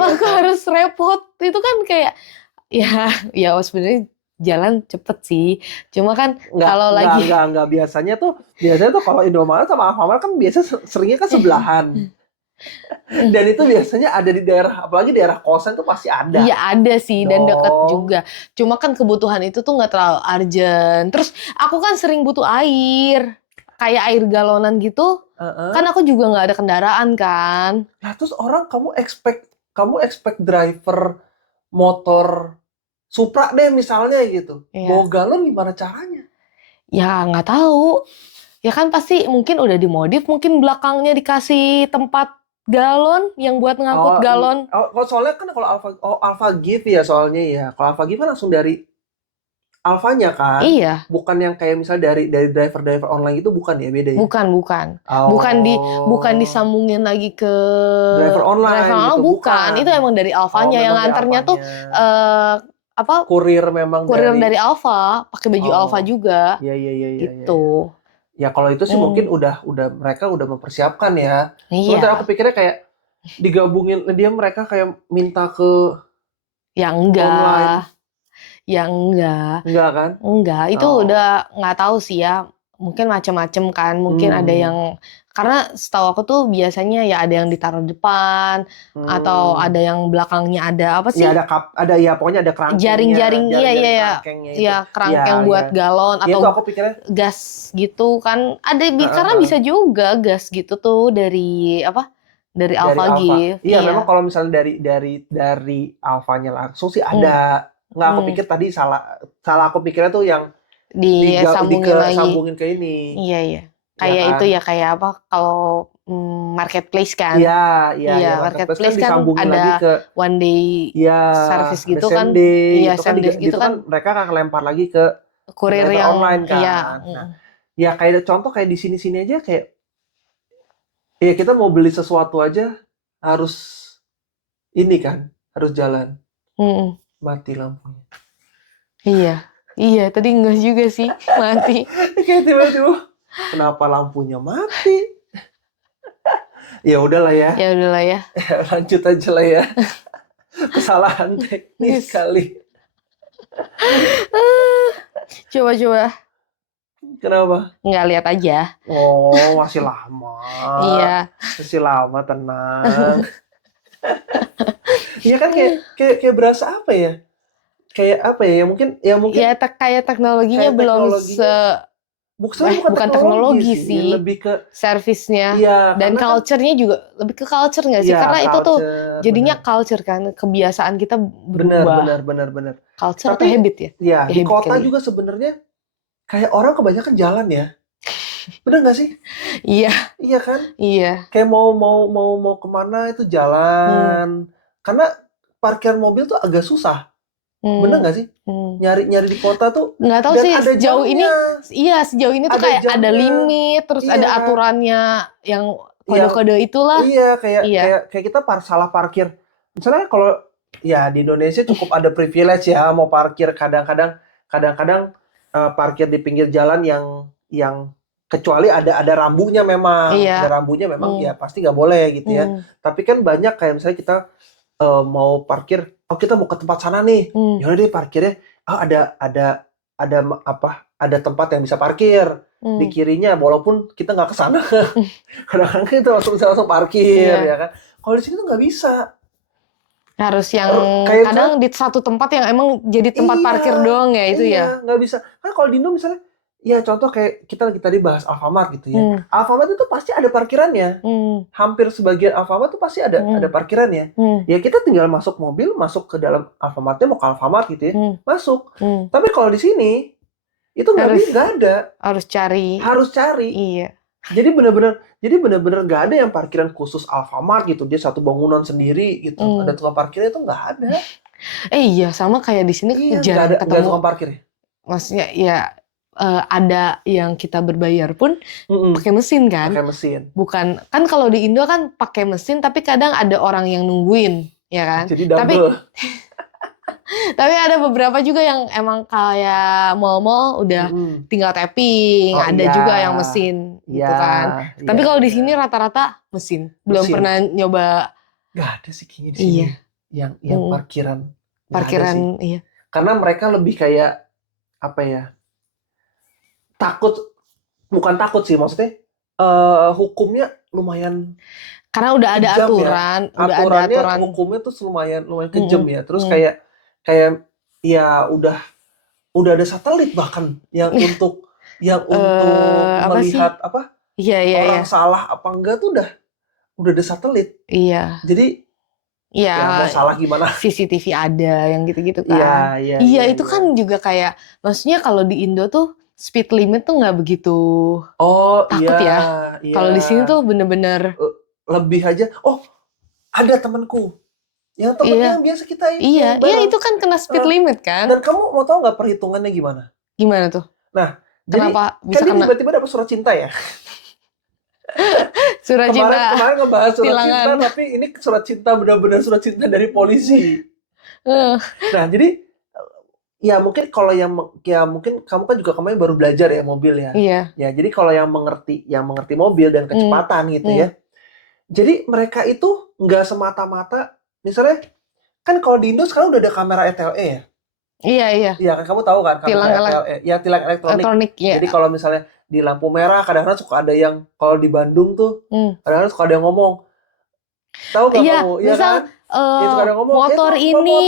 Iya aku kan? harus repot? Itu kan kayak ya ya sebenarnya jalan cepet sih. Cuma kan kalau lagi Nggak. Biasanya tuh kalau Indomaret sama Alfamart kan biasa seringnya kan sebelahan. Dan itu biasanya ada di daerah, apalagi daerah kosan tuh pasti iya ada. ada sih dan deket Dong. juga. Cuma kan kebutuhan itu tuh nggak terlalu urgent. Terus aku kan sering butuh air. Kayak air galonan gitu. Kan Heeh. aku juga nggak ada kendaraan kan. Nah, terus kamu expect driver motor Supra deh misalnya gitu. Bawa Iya. galon gimana caranya? Ya nggak tahu. Ya kan pasti mungkin udah dimodif, mungkin belakangnya dikasih tempat galon yang buat ngangkut Oh, galon. soalnya kan kalau Alpha Give ya soalnya ya. Kalau Alpha Give kan langsung dari Alfanya kan, Iya, bukan yang kayak misalnya dari driver-driver online itu bukan ya, beda ya? bukan bukan. Bukan Oh, disambungin lagi ke driver driver online online, gitu, bukan. Itu bukan. emang dari Oh, Alfanya yang memang di nganternya tuh Alfanya. eh apa Kurir memang kurir dari. dari Alfa, pakai baju Alfa Oh, juga iya iya iya iya iya. Iya. gitu. Ya kalau itu sih mungkin Hmm, udah mereka udah mempersiapkan ya. Cuma tadi aku iya, pikirnya kayak digabungin mereka kayak minta ke ya online, enggak, ya enggak. enggak kan? Enggak, itu Oh, udah nggak tahu sih ya. Mungkin macam-macam kan. Mungkin ada hmm, yang karena setahu aku tuh biasanya ya ada yang ditaruh depan atau hmm. ada yang belakangnya ada apa Ya sih? ada ya pokoknya ada kerangkengnya, Jaring-jaring, iya iya jaring-jaring ya. kerangkengnya itu. Ya Iya kerangkeng iya. buat galon Ya itu atau aku pikirnya. gas gitu kan. Ada Heeh, karena heeh. bisa juga gas gitu tuh dari apa? Dari Dari Alpha Alfa. Gift. Iya, memang Iya. kalau misalnya dari Alfanya langsung sih Hmm, ada. Nggak, aku hmm. pikir tadi salah salah aku pikirnya tuh yang Disambungin lagi. sambungin ke ini, Iya, iya. ya Kayak itu kan? ya, kayak apa, kalau marketplace kan. Iya, iya, Iya, iya marketplace kan marketplace kan disambungin lagi ada ke. one day Iya, service ada gitu same kan. day, Iya, itu kan same days gitu gitu kan kan. mereka akan lempar lagi ke Kurir driver yang, online iya. kan. Nah, ya kayak contoh kayak di sini-sini aja kayak ya kita mau beli sesuatu aja harus ini kan, harus jalan. Mm, Mati lampunya. iya. Iya, tadi enggak juga sih, mati. Kayak tiba-tiba, kenapa lampunya mati? Ya udahlah ya, Ya udahlah ya. lanjut aja lah ya. Kesalahan teknis Yes. kali. Coba-coba. Kenapa? Nggak lihat aja. Oh, masih lama. Iya. Masih lama, tenang. Iya kan kayak berasa apa ya? Kayak apa ya? Ya mungkin Ya, kayak teknologinya kayak belum teknologinya. Sebenarnya bukan bukan teknologi teknologi sih, sih. lebih ke. Servisnya Iya, dan karena kan. culture-nya juga lebih ke culture nggak sih? Iya, Karena itu tuh culture, jadinya benar. culture kan, kebiasaan kita Benar, berubah. benar, benar, benar. Culture atau Tapi habit ya? ya Ya di habit kota kali ya. juga sebenarnya kayak orang kebanyakan jalan ya. Bener nggak sih? Iya, Iya kan? iya. Kayak mau kemana itu Hmm, jalan. Karena parkir mobil tuh agak susah. Bener hmm, nggak sih? hmm. Nyari-nyari di kota tuh Nggak tahu dan sih ada sejauh ini. jamnya, Iya, sejauh ini tuh ada kayak ada jamnya. limit, terus ada Iya, aturannya yang yang kode-kode itulah. iya kayak Iya. kayak kayak kita salah parkir. Misalnya kalau ya di Indonesia cukup ada privilege ya mau parkir kadang-kadang parkir di pinggir jalan yang kecuali ada Iya. rambunya memang Hmm, ya pasti nggak boleh gitu ya. hmm, Tapi kan banyak kayak misalnya kita mau parkir, oh kita mau ke tempat sana nih, hmm, ya udah deh parkirnya, oh ada tempat yang bisa parkir di hmm. kirinya, walaupun kita nggak ke sana, kadang-kadang kita langsung parkir Iya. ya kan. Kalau di sini tuh nggak bisa, Harus yang kayak kadang misalnya. di satu tempat yang emang jadi tempat Iya, parkir doang ya itu iya, ya. nggak bisa. Kan kalau di Indo misalnya, ya contoh kayak kita lagi tadi bahas Alfamart gitu ya. Hmm, Alfamart itu pasti ada parkirannya. hmm, Hampir sebagian Alfamart tuh pasti ada hmm, parkirannya. hmm, Ya kita tinggal masuk mobil, masuk ke dalam Alfamartnya, mau ke Alfamart gitu ya, hmm, masuk. hmm. Tapi kalau di sini itu Harus nggak ada, harus cari. harus cari. Iya. Jadi bener-bener nggak ada yang parkiran khusus Alfamart gitu. Dia satu bangunan sendiri gitu. Ada tukang parkirnya itu nggak ada. Iya, sama kayak di sini Iya, jarang nggak ada ketemu. tukang parkir. Maksudnya ya ada yang kita berbayar pun pakai mesin kan. Pakai mesin. Bukan kan kalau di Indo kan pakai mesin tapi kadang ada orang yang nungguin, ya kan? Jadi double. Tapi ada beberapa juga yang emang kayak mall-mall udah tinggal tapping, ada juga yang mesin gitu kan. Tapi kalau di sini rata-rata mesin. Belum pernah nyoba. Gak ada sih kayaknya di sini. Yang parkiran. Parkiran, iya. Karena mereka lebih kayak apa ya? Bukan takut sih, maksudnya hukumnya lumayan. Karena udah ada aturan, hukumnya tuh lumayan kejam ya. Terus kayak ya udah ada satelit bahkan yang untuk melihat orang salah apa enggak tuh udah ada satelit. Iya. Jadi ya mau salah gimana? CCTV ada yang gitu-gitu kan. Iya, itu kan juga kayak maksudnya kalau di Indo tuh speed limit tuh nggak begitu takut ya. Kalau di sini tuh bener-bener lebih aja. Oh, ada temanku. Yang temennya yang biasa kita ini. Iya, itu kan kena speed limit kan. Dan kamu mau tahu nggak perhitungannya gimana? Gimana tuh? Nah, kenapa jadi kan dia tiba-tiba dapat surat cinta ya? Surat cinta. Kemarin ngebahas surat cinta, tapi ini surat cinta benar-benar surat cinta dari polisi. Nah, jadi ya mungkin kalau mungkin kamu kan juga kemarin baru belajar ya mobil ya. Iya. Ya, jadi kalau yang mengerti mobil dan kecepatan gitu ya. Jadi mereka itu nggak semata-mata, misalnya kan kalau di Indo sekarang udah ada kamera ETLE ya. Iya. Iya kan kamu tahu kan kamera ETLE. Ya, tilang elektronik. Jadi kalau misalnya di lampu merah kadang-kadang suka ada yang, kalau di Bandung tuh kadang-kadang suka ada yang ngomong. Tahu nggak kamu? Iya kan? Suka ada yang ngomong, motor ini,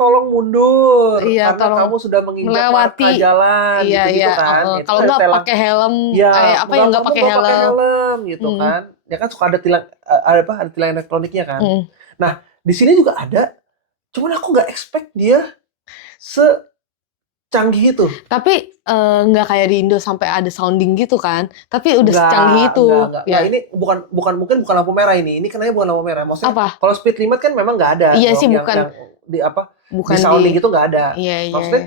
tolong mundur, iya, karena kamu sudah menginjak marka jalan, gitu kan. Kalau nggak pakai helm, yang nggak pakai helm, gitu kan. Ya kan suka ada tilang, ada tilang elektroniknya kan. Nah, di sini juga ada, cuman aku nggak expect dia secanggih itu. Tapi nggak kayak di Indo sampai ada sounding gitu kan. Tapi udah secanggih itu. Nggak. Ya. Nah, ini mungkin bukan lampu merah ini. Ini kenanya bukan lampu merah. Maksudnya kalau speed limit kan memang nggak ada. Iya sih, bukan. Di sounding itu nggak ada. Iya. Maksudnya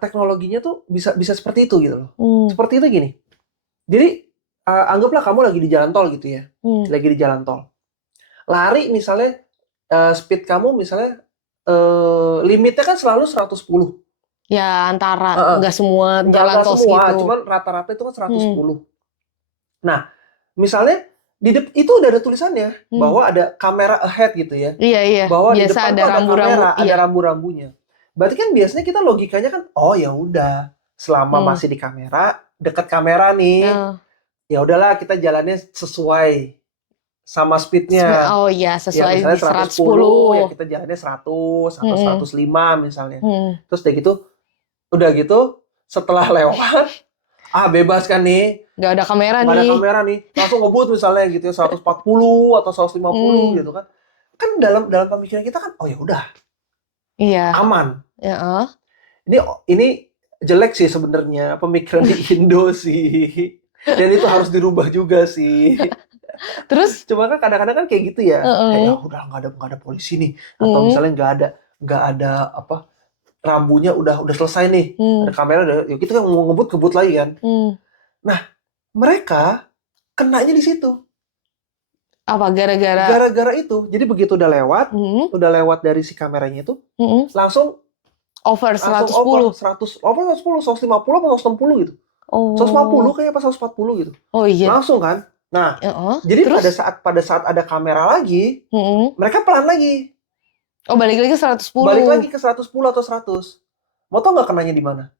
teknologinya tuh bisa seperti itu gitu loh. Seperti itu gini. Jadi anggaplah kamu lagi di jalan tol gitu ya. Lagi di jalan tol. Lari misalnya speed kamu misalnya limitnya kan selalu 110. Ya antara, nggak semua jalan tol segitu. Cuman rata-rata itu kan 110. Nah, misalnya itu udah ada tulisannya bahwa ada kamera ahead gitu ya. Iya. Bahwa biasa di depan ada rambu-rambu, ada rambu-rambunya. Berarti kan biasanya kita logikanya kan, oh ya udah, selama masih di kamera, dekat kamera nih, ya udahlah kita jalannya sesuai sama speednya. Oh iya, sesuai ya, di 110. Ya kita jalannya 100 atau 105 misalnya. Terus udah gitu setelah lewat bebas kan nih, nggak ada kamera nih, langsung ngebut misalnya gitu ya 140 atau 150 gitu kan dalam pemikiran kita kan, oh ya udah, aman. Ini jelek sih sebenarnya pemikiran di Indo sih, dan itu harus dirubah juga sih. Terus cuma kan kadang-kadang kan kayak gitu ya, kayak udah nggak ada polisi nih, atau misalnya nggak ada rambunya udah selesai nih, ada kamera, ya kita kan mau ngebut lagi kan. Nah, mereka kenanya di situ. Apa gara-gara? Gara-gara itu. Jadi begitu udah lewat dari si kameranya itu, langsung over 110. 150 atau 160 gitu. 150 kayak pas 140 gitu. Oh iya. Langsung kan. Nah, jadi terus? pada saat ada kamera lagi, mereka pelan lagi. Oh, balik lagi ke 110. Balik lagi ke 110 atau 100. Mau tau nggak kenanya di mana?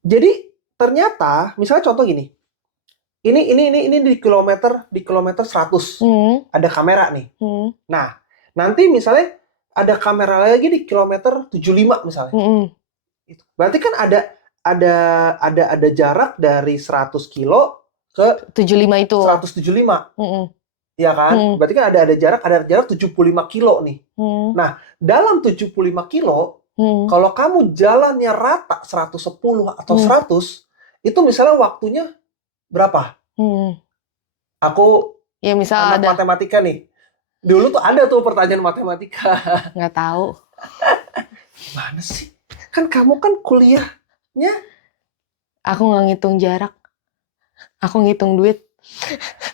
Jadi ternyata, misalnya contoh gini. Ini di kilometer 100. Ada kamera nih. Nah, nanti misalnya ada kamera lagi di kilometer 75 misalnya. Berarti kan ada jarak dari 100 kilo ke 75 itu. 175. Ya kan? Berarti kan ada jarak 75 kilo nih. Nah, dalam 75 kilo, kalau kamu jalannya rata 110 atau 100, itu misalnya waktunya berapa? Aku Ya misal anak ada, matematika nih. Dulu tuh ada tuh pertanyaan matematika. nggak tahu. Gimana sih? Kan kamu kan kuliahnya. Aku nggak ngitung jarak. Aku ngitung duit.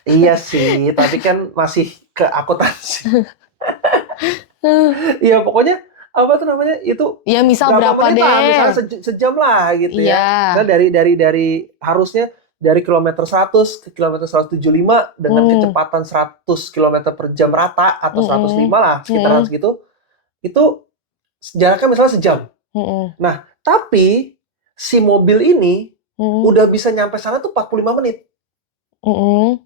Iya sih, tapi kan masih ke akuntansi. Iya, pokoknya apa tuh namanya? Itu Ya misal berapa berapa menit lah, misalnya deh. sejam lah gitu ya. Iya. Misalnya dari harusnya dari kilometer 100 ke kilometer 175 dengan Hmm. kecepatan 100 kilometer per jam rata atau 105 lah, sekitaran Hmm. segitu. Itu jaraknya misalnya sejam. Hmm. Nah, tapi si mobil ini udah bisa nyampe sana tuh 45 menit. Hmm.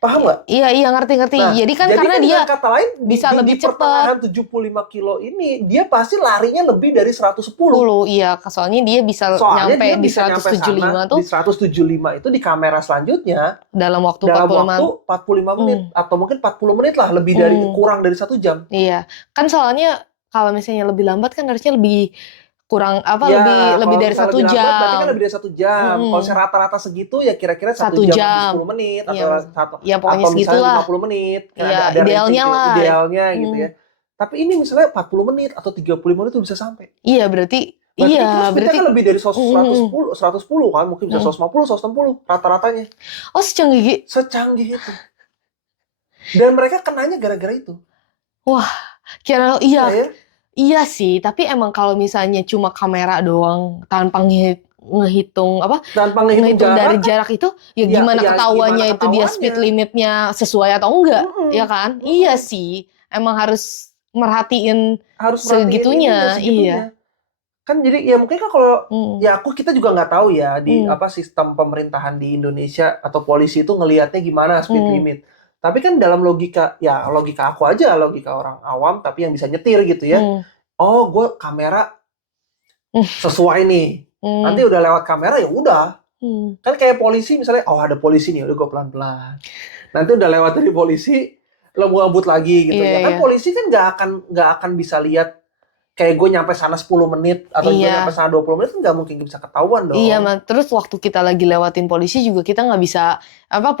Paham nggak? Iya, iya, ngerti. Nah, Jadi kan jadi karena kan dia dengan kata lain bisa di lebih pertengahan cepat. 75 kilo ini dia pasti larinya lebih dari 110. Iya, soalnya dia bisa Soalnya nyampe dia di bisa nyampe sana 175 di tuh 175 itu di kamera selanjutnya dalam waktu dalam 45. waktu 45 menit atau mungkin 40 menit lah, lebih dari kurang dari 1 jam. Iya, kan soalnya kalau misalnya lebih lambat kan harusnya lebih kurang apa Ya, lebih kalau dari misalnya 1 lebih lambat berarti kan jam. lebih dari 1 jam. Kalau saya rata-rata segitu ya kira-kira 1 1 jam lebih jam. 10 menit Iya, ya pokoknya atau misalnya segitulah. 50 menit. Kan Iya, ada ranging idealnya lah. idealnya gitu ya. Tapi ini misalnya 40 menit atau 35 menit itu bisa sampai. Iya, berarti Berarti kan kita speednya kan lebih dari mm, 110 kan, mungkin bisa 150, 160 rata-ratanya. Oh, secanggih. Secanggih itu. Dan mereka kenanya gara-gara itu. Wah, kira Iya ya? iya sih, tapi emang kalau misalnya cuma kamera doang tanpa ngehitung apa? Tanpa ngehitung Ngehitung dari jarak kan, jarak itu ya ya, gimana ya gimana ketahuannya itu dia ketahuannya. speed limitnya sesuai atau enggak, ya kan? Iya sih, emang harus merhatiin Harus merhatiin ininya segitunya, iya. segitunya. Kan jadi ya mungkin kan kalau ya kita juga nggak tahu ya di apa sistem pemerintahan di Indonesia atau polisi itu ngelihatnya gimana speed limit. Tapi kan dalam logika aku aja, logika orang awam tapi yang bisa nyetir gitu ya. Oh, gue kamera sesuai nih. Nanti udah lewat kamera ya udah. Kan kayak polisi misalnya, oh ada polisi nih, udah gue pelan-pelan. Nanti udah lewat dari polisi, lo mau ngebut lagi gitu ya. Kan polisi kan nggak akan bisa lihat kayak gue nyampe sana 10 menit atau gue nyampe sana 20 menit kan nggak mungkin bisa ketahuan dong. Iya, terus waktu kita lagi lewatin polisi juga kita nggak bisa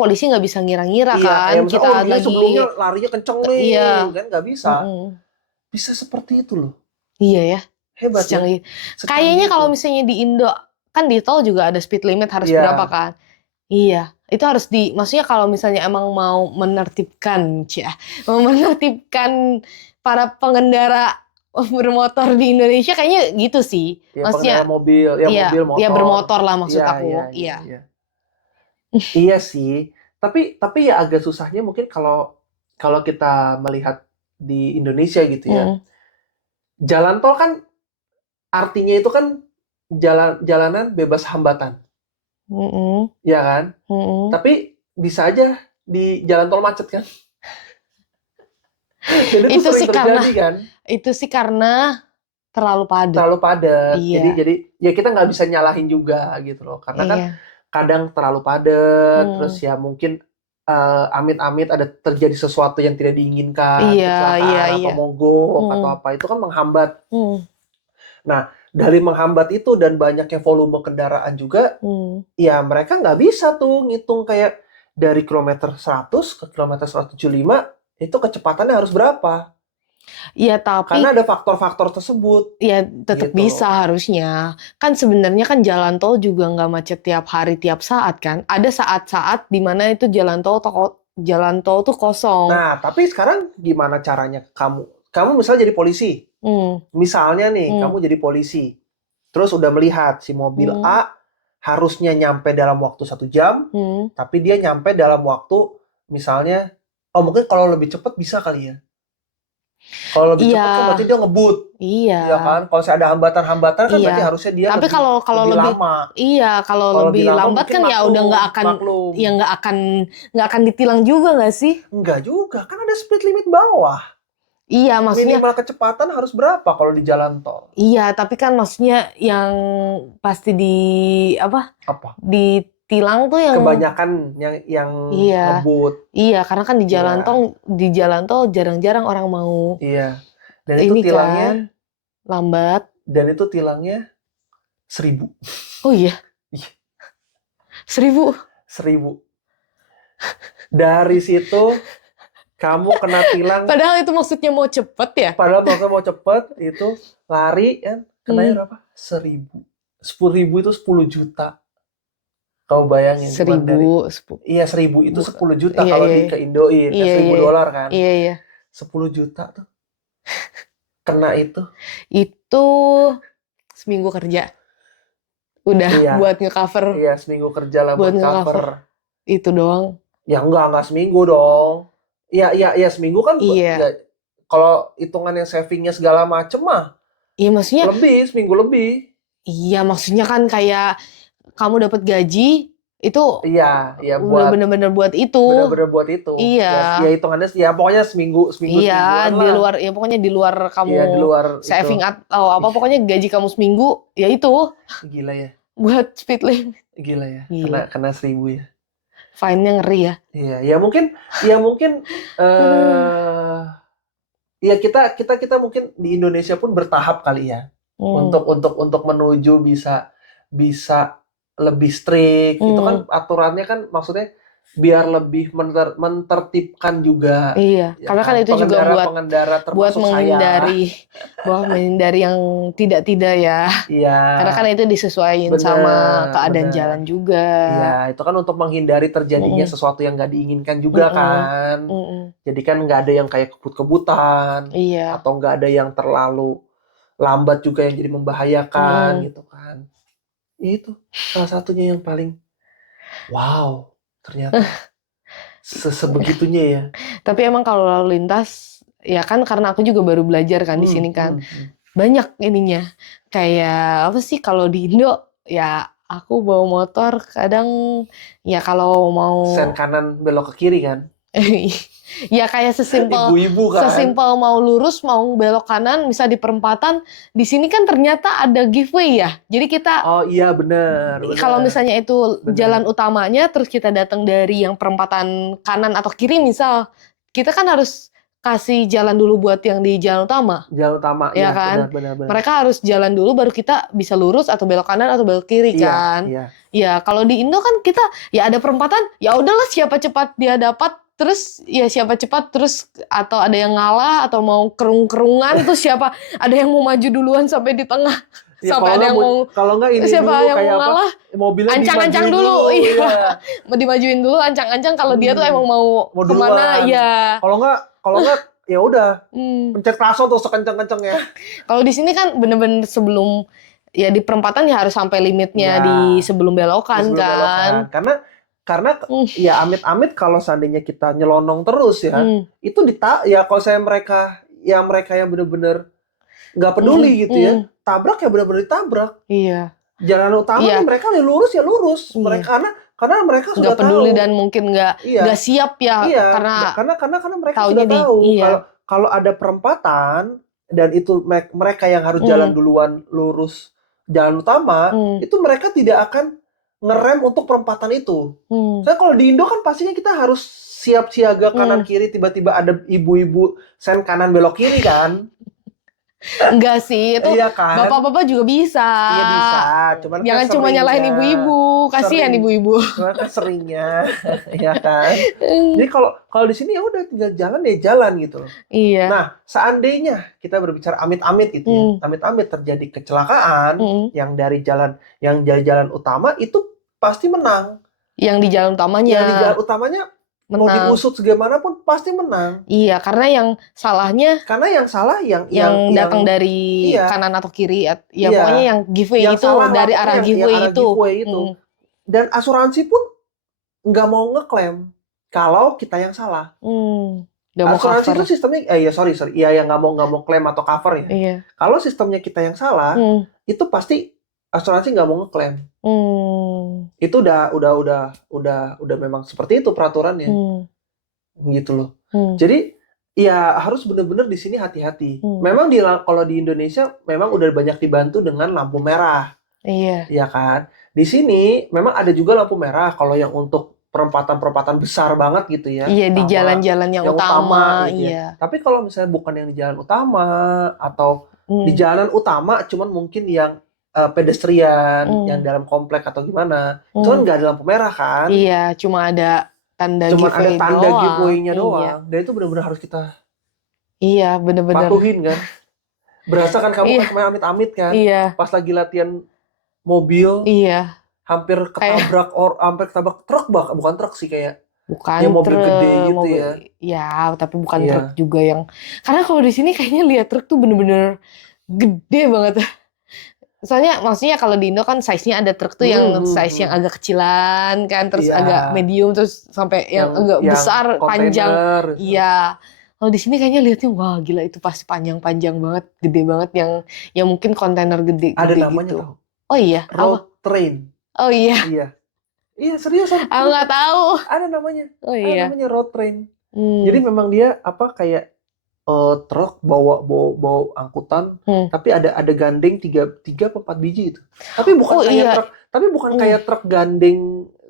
polisi nggak bisa ngira-ngira Iya, kan kayak misalnya, kita dia lagi sebelumnya larinya kenceng nih, iya. kan nggak bisa. Bisa seperti itu loh. Iya ya. Hebat Secanggih. ya. Kayaknya kalau misalnya di Indo kan di tol juga ada speed limit harus berapa kan? Iya, itu harus maksudnya kalau misalnya emang mau menertibkan para pengendara bermotor di Indonesia kayaknya gitu sih. Ya, Maksudnya pengendara mobil, ya iya, mobil, motor. ya bermotor lah maksud Iya, aku. iya. Iya. Iya sih. Tapi ya agak susahnya mungkin kalau kita melihat di Indonesia gitu ya. Jalan tol kan artinya itu kan jalanan bebas hambatan. Ya kan? Tapi bisa aja di jalan tol macet kan? Dan itu sering terjadi kan? Itu sih karena terlalu padat. Terlalu padat. Iya. Jadi ya kita nggak bisa nyalahin juga gitu loh. Karena kan kadang terlalu padat, terus ya mungkin amit-amit ada terjadi sesuatu yang tidak diinginkan, kecelakaan atau mogok atau apa, itu kan menghambat. Nah, dari menghambat itu dan banyaknya volume kendaraan juga, ya mereka nggak bisa tuh ngitung kayak dari kilometer 100 ke kilometer 175, itu kecepatannya harus berapa. Iya, tapi karena ada faktor-faktor tersebut. Ya tetap gitu bisa harusnya. Kan sebenarnya kan jalan tol juga nggak macet tiap hari tiap saat kan. Ada saat-saat di mana itu jalan tol tuh kosong. Nah, tapi sekarang gimana caranya kamu misalnya jadi polisi. Misalnya nih, kamu jadi polisi. Terus udah melihat si mobil A harusnya nyampe dalam waktu 1 jam, tapi dia nyampe dalam waktu misalnya, mungkin kalau lebih cepat bisa kali ya. Kalau lebih cepat kan berarti dia ngebut. Iya. Iya kan? Kalau ada hambatan-hambatan kan berarti harusnya dia tapi lebih lama. Iya, kalau lebih lambat kan ya udah nggak akan ditilang juga nggak sih? Enggak juga, kan ada speed limit bawah. Iya, maksudnya minimal kecepatan harus berapa kalau di jalan tol? Iya, tapi kan maksudnya yang pasti ditilang tuh yang kebanyakan yang ngebut. Iya, karena kan di jalan tol jarang-jarang orang mau. Iya. Dan itu tilangnya kan lambat. Dan itu tilangnya 1.000. Oh iya. Iya. 1.000. 1.000. Dari situ kamu kena tilang. Padahal itu maksudnya mau cepet ya? Padahal maksudnya mau cepet, itu lari kan, kenanya berapa? 1.000. 10.000 itu 10 juta. Kamu bayangin, cuman dari 1.000. iya 1.000 itu 10 juta Iya, kalau iya. di ke Indoin, Iya, 1.000 iya. dolar kan. Iya, iya. 10 juta tuh. Kena itu. Itu seminggu kerja. Udah Iya. buat nge-cover. Iya, seminggu kerja lah buat cover. Itu doang. Ya enggak seminggu dong. Iya seminggu kan Iya. ya, kalau hitungannya savingnya segala macem mah. Iya maksudnya. Seminggu lebih. Iya maksudnya kan kayak kamu dapat gaji itu. Iya udah bener-bener buat itu. Bener-bener buat itu. Iya. Ya hitungannya ya pokoknya seminggu iya, semingguan di lah. luar ya pokoknya di luar kamu Iya, di luar saving itu. atau apa pokoknya gaji kamu seminggu ya itu. Gila ya. Buat speed limit. Gila ya. Gila. Kena 1.000 ya. Fine-nya ngeri ya. Iya, ya mungkin ya kita mungkin di Indonesia pun bertahap kali ya. Untuk menuju bisa lebih strict. Itu kan aturannya kan maksudnya biar lebih mentertibkan juga. Iya, Ya karena kan itu juga buat menghindari yang tidak ya. Iya. Karena kan itu disesuaikan sama keadaan jalan juga. Iya, itu kan untuk menghindari terjadinya sesuatu yang nggak diinginkan juga kan. Jadi kan nggak ada yang kayak kebut-kebutan. Iya. Atau nggak ada yang terlalu lambat juga yang jadi membahayakan gitu kan. Itu salah satunya yang paling wow, ternyata sebegitunya ya. Tapi emang kalau lalu lintas ya kan karena aku juga baru belajar kan di sini kan. Banyak ininya. Kayak apa sih kalau di Indo ya aku bawa motor kadang ya kalau mau sen kanan belok ke kiri kan. Ya kayak sesimpel ibu-ibu kan. Sesimpel mau lurus mau belok kanan misal di perempatan di sini kan ternyata ada giveaway ya. Jadi kita oh iya benar. Kalau misalnya itu jalan utamanya terus kita datang dari yang perempatan kanan atau kiri misal kita kan harus kasih jalan dulu buat yang di jalan utama. Jalan utama ya kan. Benar. Mereka harus jalan dulu baru kita bisa lurus atau belok kanan atau belok kiri kan. Iya. Ya kalau di Indo kan kita ya ada perempatan ya udahlah siapa cepat dia dapat. Terus ya siapa cepat terus atau ada yang ngalah atau mau kerung-kerungan terus siapa ada yang mau maju duluan sampai di tengah ya, sampai ada yang mau kalau enggak ini siapa dulu yang kayak mau ngalah mobilnya ancang-ancang dulu. Iya. Mau dimajuin dulu ancang-ancang kalau dia tuh emang mau kemana ya. Kalau enggak ya udah pencet klakson tuh sekencang-kencangnya. Kalau di sini kan bener-bener sebelum ya di perempatan ya harus sampai limitnya di sebelum belokan kan. Karena ya amit-amit kalau seandainya kita nyelonong terus ya, itu ya kalau saya mereka yang benar-benar nggak peduli gitu ya, tabrak ya benar-benar ditabrak. Iya. Jalan utama mereka ya lurus. Mereka karena mereka sudah nggak peduli tahu. Dan mungkin nggak siap ya karena mereka sudah tahu kalau ada perempatan dan itu mereka yang harus jalan duluan lurus jalan utama, itu mereka tidak akan ngerem untuk perempatan itu. Saya kalau di Indo kan pastinya kita harus siap siaga kanan kiri, tiba-tiba ada ibu-ibu sen kanan belok kiri kan. Enggak sih, itu iya kan? bapak-bapak juga bisa. Iya bisa, cuman jangan kan cuma nyalahin ibu-ibu, kasihan ibu-ibu. Cuman kan seringnya, ya kan. Jadi kalau di sini ya udah tinggal jalan gitu loh. Iya. Nah, seandainya kita berbicara amit-amit gitu ya, amit-amit terjadi kecelakaan yang dari jalan utama itu pasti menang. Yang di jalan utamanya. Yang di jalan utamanya menang. Mau diusut segaimanapun pasti menang. Iya, karena yang salah yang datang dari kanan atau kiri, ya pokoknya yang giveaway itu dari arah giveaway itu. Dan asuransi pun nggak mau ngeklaim kalau kita yang salah. Asuransi itu sistemnya, yang nggak mau klaim atau cover ya. Iya. Kalau sistemnya kita yang salah, itu pasti asuransi nggak mau ngeklaim. Itu udah memang seperti itu peraturannya, gitu loh. Jadi ya harus benar-benar di sini hati-hati. Memang kalau di Indonesia memang udah banyak dibantu dengan lampu merah, ya kan. Di sini memang ada juga lampu merah kalau yang untuk perempatan besar banget gitu ya. Iya, di jalan-jalan yang utama gitu ya. Tapi kalau misalnya bukan yang di jalan utama atau di jalan utama, cuman mungkin yang pedestrian yang Hmm. dalam komplek atau gimana, itu kan Hmm. nggak ada lampu merah kan, Iya, cuma ada tanda cuman ada giveaway tanda doang. giveaway-nya Iya, doang, dan itu benar-benar harus kita iya, bener-bener. patuhin kan. Berasa kan kamu Iya, kan kemarin amit-amit kan, iya, pas lagi latihan mobil, iya. hampir Kayak hampir ketabrak truk, bukan truk sih, kayak bukan yang mobil gede truk, gitu mobil, ya. ya, tapi bukan truk Iya. juga yang. Karena kalau di sini kayaknya lihat truk tuh bener-bener gede banget. Soalnya maksudnya kalau di Indo kan size-nya ada truk tuh yang size yang agak kecilan kan, terus Iya, agak medium, terus sampai yang agak yang besar, panjang. kontainer. Iya. Kalau di sini kayaknya lihatnya wah gila itu pasti panjang-panjang banget, gede banget yang mungkin kontainer Ada gede-gede namanya gitu. tau, Oh iya, road apa? train. Oh iya, Iya, iya seriusan, aku nggak tahu. ada namanya, Oh iya. road train. Jadi Hmm. memang dia apa kayak truk bawa bawa bawa angkutan, Hmm. tapi ada gandeng tiga tiga atau 4 biji itu. Tapi bukan Oh kayak iya. truk, Hmm. gandeng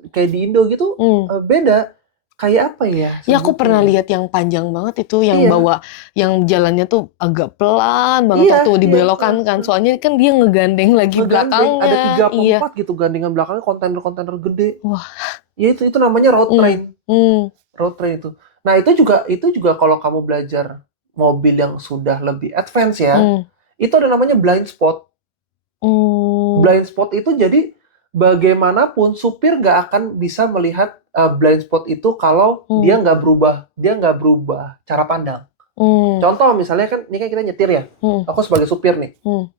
kayak di Indo gitu, Hmm. beda. Kayak apa ya Ya aku pernah sebutnya? lihat yang panjang banget itu yang Iya, bawa yang jalannya tuh agak pelan banget iya, waktu iya. dibelokkan kan. Soalnya kan dia ngegandeng lagi Ngegandeng ada belakangnya. 3 atau Iya. 4 gitu gandengnya belakangnya kontainer-kontainer gede. Wah. Ya itu namanya road Hmm. train. Hmm. Road train itu. Nah, itu juga kalau kamu belajar mobil yang sudah lebih advance ya, Hmm. itu ada namanya blind spot. Hmm. Blind spot itu jadi bagaimanapun supir nggak akan bisa melihat blind spot itu kalau dia Hmm. nggak berubah cara pandang. Hmm. Contoh misalnya kan ini kan kita nyetir ya. Hmm. Aku sebagai supir nih, Hmm.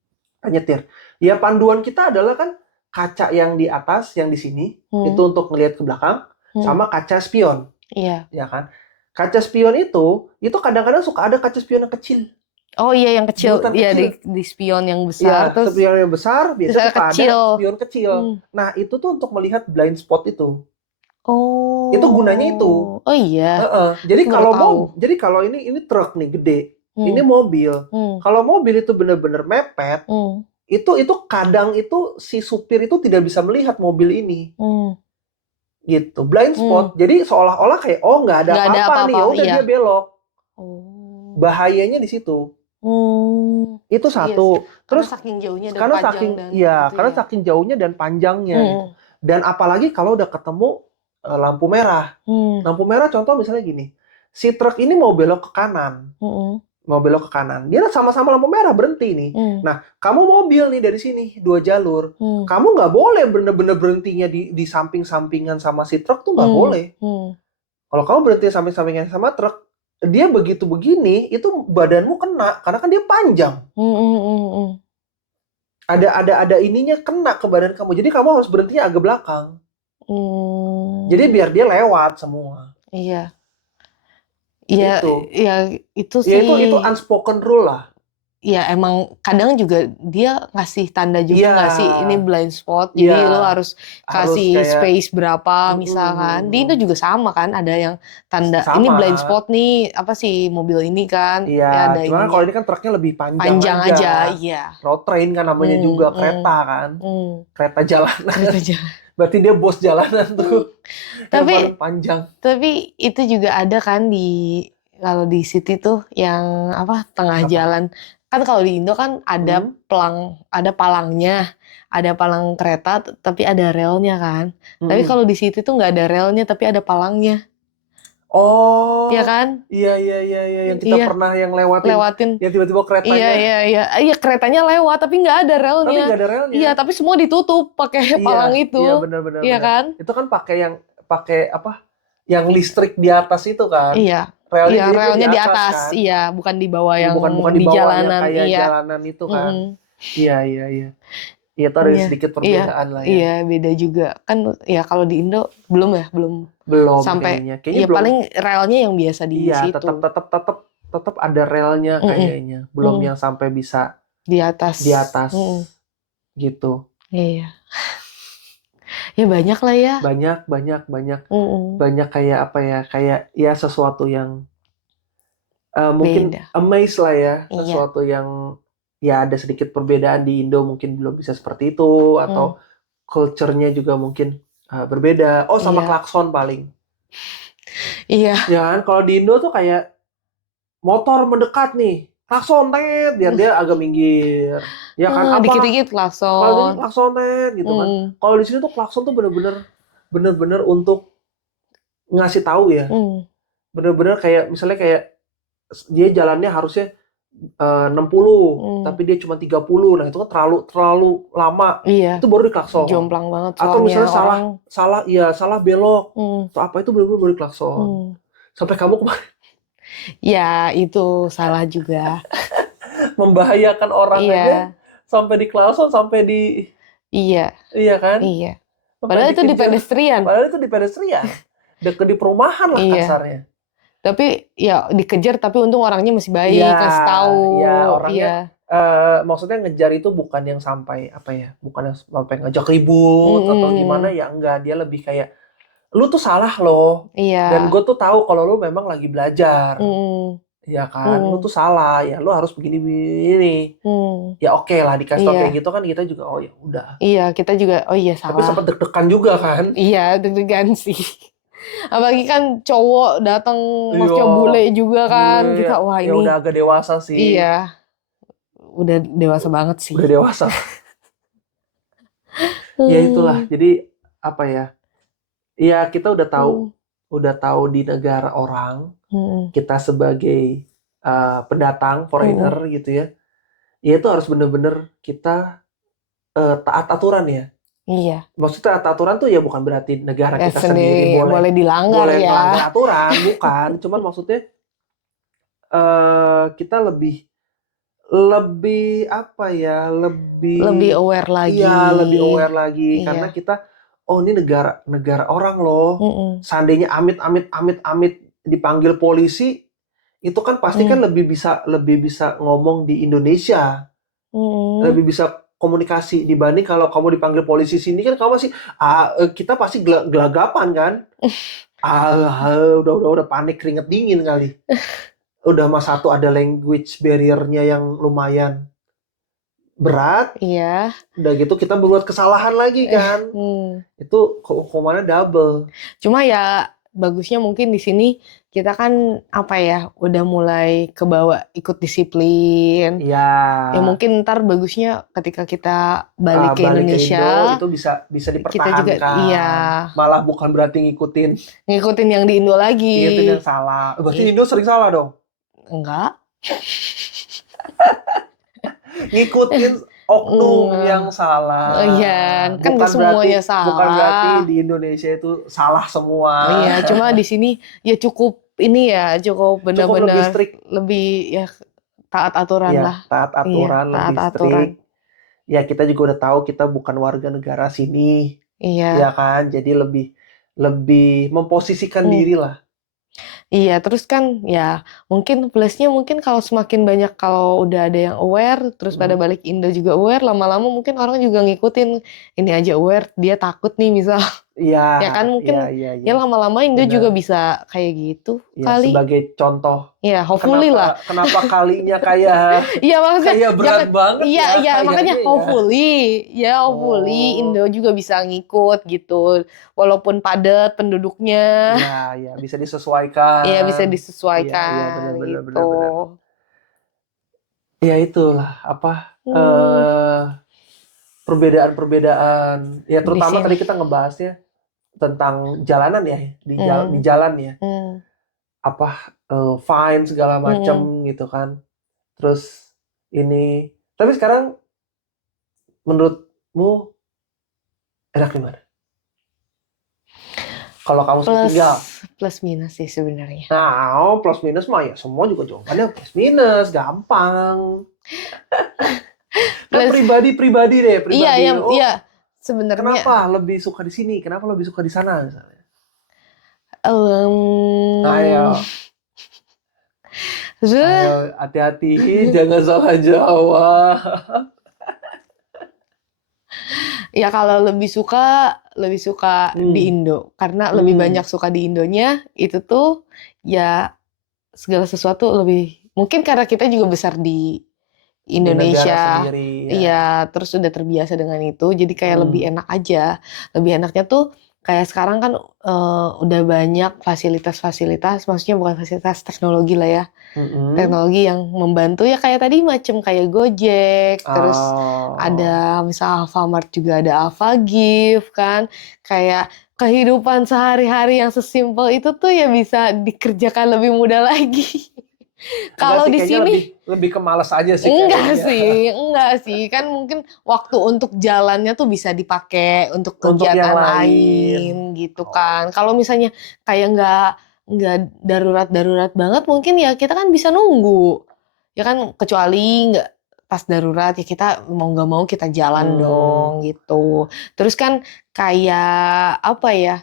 nyetir. Ya panduan kita adalah kan kaca yang di atas, yang di sini itu Hmm. untuk ngelihat ke belakang, Hmm. sama kaca spion, Iya. ya kan? Kaca spion itu kadang-kadang suka ada kaca spion yang kecil, Oh iya yang kecil. bulatan Iya kecil. di spion yang besar Ya, terus spion yang besar biasanya ada suka ada kecil. spion kecil. Hmm. Nah, itu tuh untuk melihat blind spot itu. Itu gunanya itu. Oh. Oh iya. Jadi Aku baru tahu. kalau ini truk nih gede, ini Hmm. mobil. Hmm. Kalau mobil itu benar-benar mepet, Hmm. itu kadang itu si supir itu tidak bisa melihat mobil ini. Hmm. Gitu, blind Hmm. spot. Jadi seolah-olah kayak nggak ada Nggak ada apa-apa nih, ya apa-apa. udah Iya. dia belok. Oh. Bahayanya di situ. Itu Iya sih. satu. Karena Terus saking jauhnya dan karena panjang saking dan ya, itu karena ya. saking jauhnya dan panjangnya gitu. Hmm. Dan apalagi kalau udah ketemu lampu merah. Hmm. Lampu merah contoh misalnya gini. Si truk ini mau belok ke kanan. Hmm. Mau belok ke kanan. Dia sama-sama lampu merah berhenti nih. Hmm. Nah, kamu mobil nih dari sini 2 jalur. Hmm. Kamu nggak boleh bener-bener berhentinya di samping-sampingan sama si truk tuh nggak boleh. Hmm. Kalau kamu berhenti samping-sampingan sama truk, dia begitu begini, itu badanmu kena karena kan dia panjang. Hmm. Ada ininya kena ke badan kamu. Jadi kamu harus berhentinya agak belakang. Jadi biar dia lewat semua. Iya. Iya, Itu. ya itu Ya sih. itu unspoken rule lah. Ya emang kadang juga dia ngasih tanda juga Iya. nggak sih ini blind spot. Jadi Iya. lo harus Harus kasih kayak space berapa misalkan. Di itu juga sama kan ada yang tanda ini sama. blind spot nih apa sih mobil ini kan. Iya, Ya, ada cuma ininya. kalau ini kan truknya lebih panjang Panjang aja, iya. Road train kan namanya juga, kereta kan. Kereta jalanan. Kereta jalan. Berarti dia bos jalanan tuh. Yang paling panjang. Tapi itu juga ada kan kalau di city tuh yang apa tengah Apa? jalan. Kan kalau di Indo kan ada ada palangnya, ada palang kereta tapi ada relnya kan. Tapi kalau di city tuh nggak ada relnya tapi ada palangnya. Oh. Iya kan? Iya yang kita pernah yang lewatin. Yang tiba-tiba keretanya. Iya keretanya lewat tapi nggak ada relnya. Tapi nggak ada relnya. Iya tapi semua ditutup pakai palang itu. Iya benar. Iya kan? Itu kan pakai apa? Yang listrik di atas itu kan? Iya. Relnya di atas kan? Iya, bukan di bawah yang bukan di bawah jalanan. yang kayak Iya. jalanan itu kan? Iya. Iya, itu ada sedikit perbedaan lah ya. Iya, beda juga. Kan ya kalau di Indo belum sampai kayaknya ya belum. paling relnya yang biasa di situ. Tetap ada relnya kayaknya. Belum yang sampai bisa di atas. Gitu. Iya. Ya banyak lah ya. Banyak. Banyak kayak apa ya? Kayak ya sesuatu yang mungkin beda. Amaze lah ya. Iya. Sesuatu yang ya ada sedikit perbedaan di Indo mungkin belum bisa seperti itu atau culture-nya juga mungkin berbeda. Sama klakson paling. Iya. Ya kan kalau di Indo tuh kayak motor mendekat nih, klakson tet biar dia agak minggir. Ya kan Dikit-dikit kalau klakson. di klakson tet gitu kan. Kalau di sini tuh klakson tuh bener-bener untuk ngasih tahu ya. Bener-bener kayak misalnya kayak dia jalannya harusnya 60 tapi dia cuma 30. Nah, itu kan terlalu lama. Iya. Itu baru diklakson. Jomplang banget Atau misalnya orang... salah belok. Atau apa itu bener-bener baru diklakson. Sampai kamu kemarin ya itu salah juga. membahayakan orang aja sampai diklakson sampai di iya kan? Iya. Sampai Padahal itu di pedestrian. Padahal itu di pedestrian. Deket di perumahan lah kasarnya. Tapi ya dikejar tapi untung orangnya masih baik, kasih tahu. Iya, orangnya maksudnya ngejar itu bukan yang sampai apa ya? Bukan yang sampai ngajak ribut atau gimana ya, enggak, dia lebih kayak lu tuh salah loh. Dan gue tuh tahu kalau lu memang lagi belajar. Ya kan, lu tuh salah, ya lu harus begini. Ya oke lah dikasih tau kayak gitu kan kita juga oh ya udah. Iya, kita juga oh iya salah. Tapi sempat deg-degan juga kan? Iya, deg-degan sih. Apalagi kan cowok datang maksudnya bule juga kan. Kita wah ini. Ya udah agak dewasa sih. Iya. Udah dewasa banget sih. Udah dewasa. Ya itulah. Jadi apa ya? Ya kita udah tahu di negara orang. Kita sebagai pendatang, foreigner gitu ya. Ya itu harus bener-bener kita taat aturan ya. Iya. Maksudnya taat aturan tuh ya bukan berarti negara kita sendiri boleh dilanggar ya. Boleh melanggar aturan, bukan. Cuman maksudnya kita lebih apa ya? Lebih aware lagi. Iya, lebih aware lagi karena kita oh ini negara orang loh. Seandainya amit dipanggil polisi itu kan pasti kan lebih bisa ngomong di Indonesia. Lebih bisa komunikasi dibanding kalau kamu dipanggil polisi sini kan kamu masih kita pasti gelagapan kan. Udah panik keringet dingin kali. Udah mas satu ada language barrier-nya yang lumayan berat. Iya. Udah gitu kita berbuat kesalahan lagi kan. Itu hukumannya double. Cuma ya bagusnya mungkin di sini kita kan apa ya udah mulai kebawa ikut disiplin. Iya. Ya mungkin ntar bagusnya ketika kita balik ke Indonesia itu bisa dipertahankan. Kita juga iya. Malah bukan berarti ngikutin yang di Indo lagi. Ngikutin yang salah. Berarti Indo sering salah dong? Enggak. Ngikutin oknum yang salah. Iya, kan bukan semuanya salah. Bukan berarti di Indonesia itu salah semua. Iya, cuma di sini ya cukup benar-benar lebih ya taat aturan ya, lah. Taat aturan, lebih strict. Ya kita juga udah tahu kita bukan warga negara sini. Iya. Ya kan, jadi lebih memposisikan diri lah. Iya, terus kan ya mungkin plusnya mungkin kalau semakin banyak kalau udah ada yang aware, terus pada balik Indo juga aware, lama-lama mungkin orang juga ngikutin ini aja aware, dia takut nih misal. Iya. Ya kan mungkin ya lama-lama Indo juga bisa kayak gitu kali. Sebagai contoh. Iya, hopefully lah. Kenapa kalinya kayak iya maksudnya kayak berat banget iya makanya hopefully Indo juga bisa ngikut gitu. Walaupun padat penduduknya. Iya, bisa disesuaikan. Iya, bisa disesuaikan Iya, gitu. Benar. Ya itulah apa perbedaan-perbedaan. Ya terutama tadi kita ngebahasnya tentang jalanan ya, di jalan ya. Apa fine segala macam gitu kan. Terus ini tapi sekarang menurutmu enak di mana? Kalau kamu tinggal plus minus sih sebenarnya. Nah, plus minus mah ya semua juga jawabannya plus minus, gampang. Nah, pribadi deh. Iya, sebenarnya. Kenapa lebih suka di sini? Kenapa lebih suka di sana misalnya? Ayo, hati-hati, jangan salah jawab. Ya kalau lebih suka di Indo karena lebih banyak suka di Indonya itu tuh ya segala sesuatu lebih mungkin karena kita juga besar di Indonesia sendiri, ya terus udah terbiasa dengan itu jadi kayak lebih enak aja lebih enaknya tuh kayak sekarang kan udah banyak fasilitas-fasilitas, maksudnya bukan fasilitas teknologi lah ya, teknologi yang membantu ya kayak tadi macam kayak Gojek, terus ada misal Alfamart juga ada AlfaGift kan, kayak kehidupan sehari-hari yang sesimpel itu tuh ya bisa dikerjakan lebih mudah lagi. Enggak Kalau sih, di kayaknya sini lebih ke malas aja sih enggak kayaknya. sih, enggak sih. Kan mungkin waktu untuk jalannya tuh bisa dipakai untuk Untuk yang kegiatan lain. lain gitu kan. Kalau misalnya kayak nggak darurat-darurat banget mungkin ya kita kan bisa nunggu. Ya kan kecuali nggak pas darurat ya kita mau nggak mau kita jalan dong gitu. Terus kan kayak apa ya?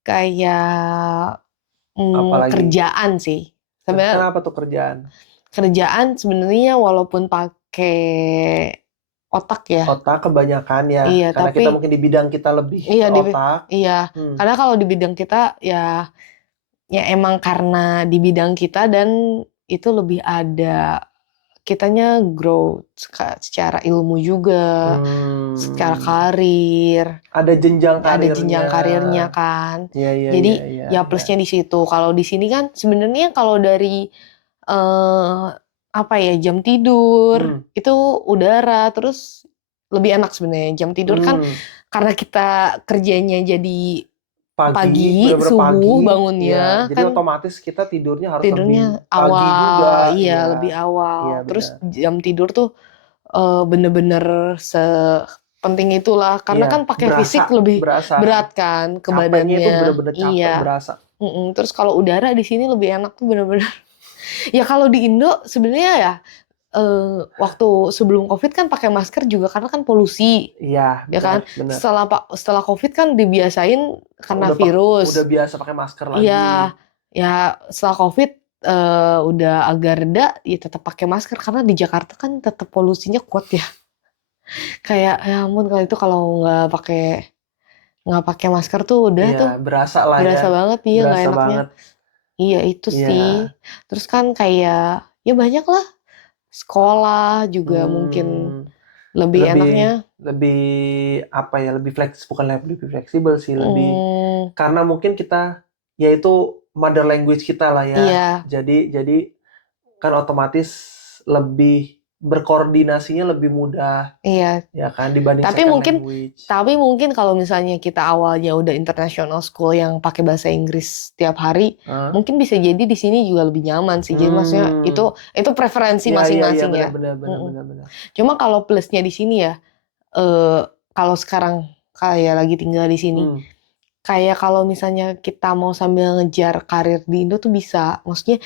Kayak Apalagi, kerjaan sih. Sebenarnya kenapa tuh kerjaan? kerjaan sebenarnya walaupun pakai otak ya. Otak kebanyakan ya, Iya, karena tapi kita mungkin di bidang kita lebih iya ke otak. iya. Hmm. Karena kalau di bidang kita ya emang karena di bidang kita dan itu lebih ada kitanya grow secara ilmu juga, secara karir, Ada jenjang ada karirnya. jenjang karirnya kan. Iya, iya, iya, Jadi iya, ya iya. plusnya di situ. Kalau di sini kan sebenarnya kalau dari eh apa ya jam tidur itu udara terus lebih enak sebenarnya jam tidur kan karena kita kerjanya jadi Pagi, pagi bener-bener pagi, subuh ya. bangunnya Jadi kan otomatis kita tidurnya harus lebih tidurnya pagi awal juga, iya lebih iya. Iya, awal terus benar. jam tidur tuh bener-bener sepenting itulah karena Iya, kan pakai fisik lebih berasa. berat kan ke Capeknya itu badannya bener-bener capek, iya. berasa. Terus kalau udara di sini lebih enak tuh bener-bener ya kalau di Indo sebenarnya ya waktu sebelum COVID kan pakai masker juga karena kan polusi, Iya, ya kan. benar. Setelah COVID kan dibiasain karena virus. Udah biasa pakai masker lagi. Iya, ya setelah COVID udah agak reda, ya tetap pakai masker karena di Jakarta kan tetap polusinya kuat ya. Kayak ya ampun kalau itu kalau nggak pakai masker tuh udah Iya, tuh berasa lah ya. berasa banget iya nggak Berasa enaknya. banget. Iya itu sih. Iya. Terus kan kayak ya banyak lah sekolah juga mungkin lebih Lebih enaknya. lebih apa ya? Bukan lebih fleksibel sih, lebih Hmm, karena mungkin kita yaitu mother language kita lah ya. iya, Jadi kan otomatis lebih berkoordinasinya lebih mudah iya. ya kan dibanding Tapi second mungkin, language. tapi mungkin kalau misalnya kita awalnya udah international school yang pakai bahasa Inggris tiap hari, Hah? mungkin bisa jadi di sini juga lebih nyaman sih. Jadi maksudnya itu preferensi Iya, iya, iya, masing-masing benar, ya. benar, benar, Mm-mm. benar, benar. Cuma kalau plusnya di sini ya, kalau sekarang kayak lagi tinggal di sini, kayak kalau misalnya kita mau sambil ngejar karir di Indo tuh bisa. Maksudnya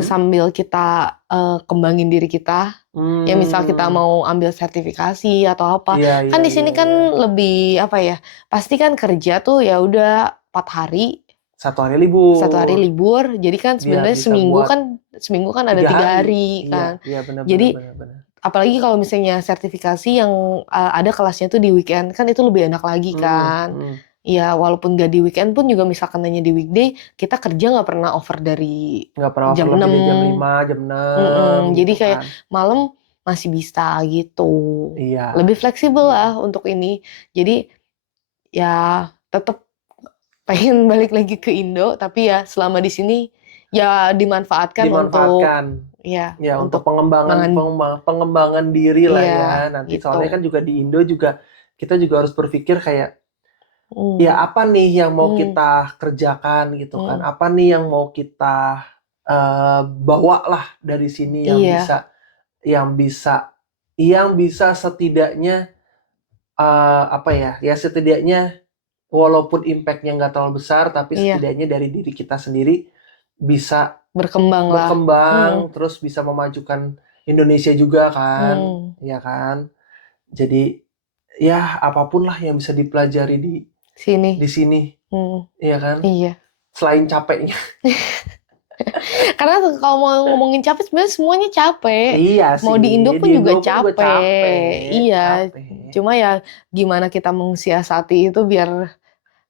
sambil kita kembangin diri kita. Ya misal kita mau ambil sertifikasi atau apa. Iya, iya, Kan di iya, sini kan iya. lebih apa ya? Pasti kan kerja tuh ya udah 4 hari, 1 hari 1 hari libur. libur. Jadi kan Biar sebenarnya bisa buat seminggu kan ada 3 3 hari. hari Iya, kan. iya, benar, benar, Jadi benar, benar. apalagi kalau misalnya sertifikasi yang ada kelasnya tuh di weekend kan itu lebih enak lagi kan. Ya walaupun gak di weekend pun juga misalkan hanya di weekday kita kerja nggak pernah over dari Nggak pernah over jam lebih 6. dari jam 5, jam 6 Jadi gitu kayak kan. malam masih bisa gitu. Iya. Lebih fleksibel lah untuk ini. Jadi ya tetap pengen balik lagi ke Indo tapi ya selama di sini ya dimanfaatkan untuk Dimanfaatkan. ya Ya, untuk untuk pengembangan diri lah iya ya. Nanti gitu. soalnya kan juga di Indo juga kita juga harus berpikir kayak ya Hmm. apa nih yang mau kita kerjakan gitu kan. Apa nih yang mau kita bawa lah dari sini yang Iya, bisa yang bisa yang bisa setidaknya apa ya? Ya setidaknya walaupun impact-nya nggak terlalu besar, tapi iya setidaknya dari diri kita sendiri bisa berkembang lah. berkembang, terus bisa memajukan Indonesia juga kan, ya kan? Jadi ya apapun lah yang bisa dipelajari Sini. di sini, ya kan? Iya. Selain capeknya. Karena kalau mau ngomongin capek sebenarnya semuanya capek. Iya Mau sih, di Indo pun di juga Indo pun juga capek. Iya. capek. Cuma ya gimana kita mensiasati itu biar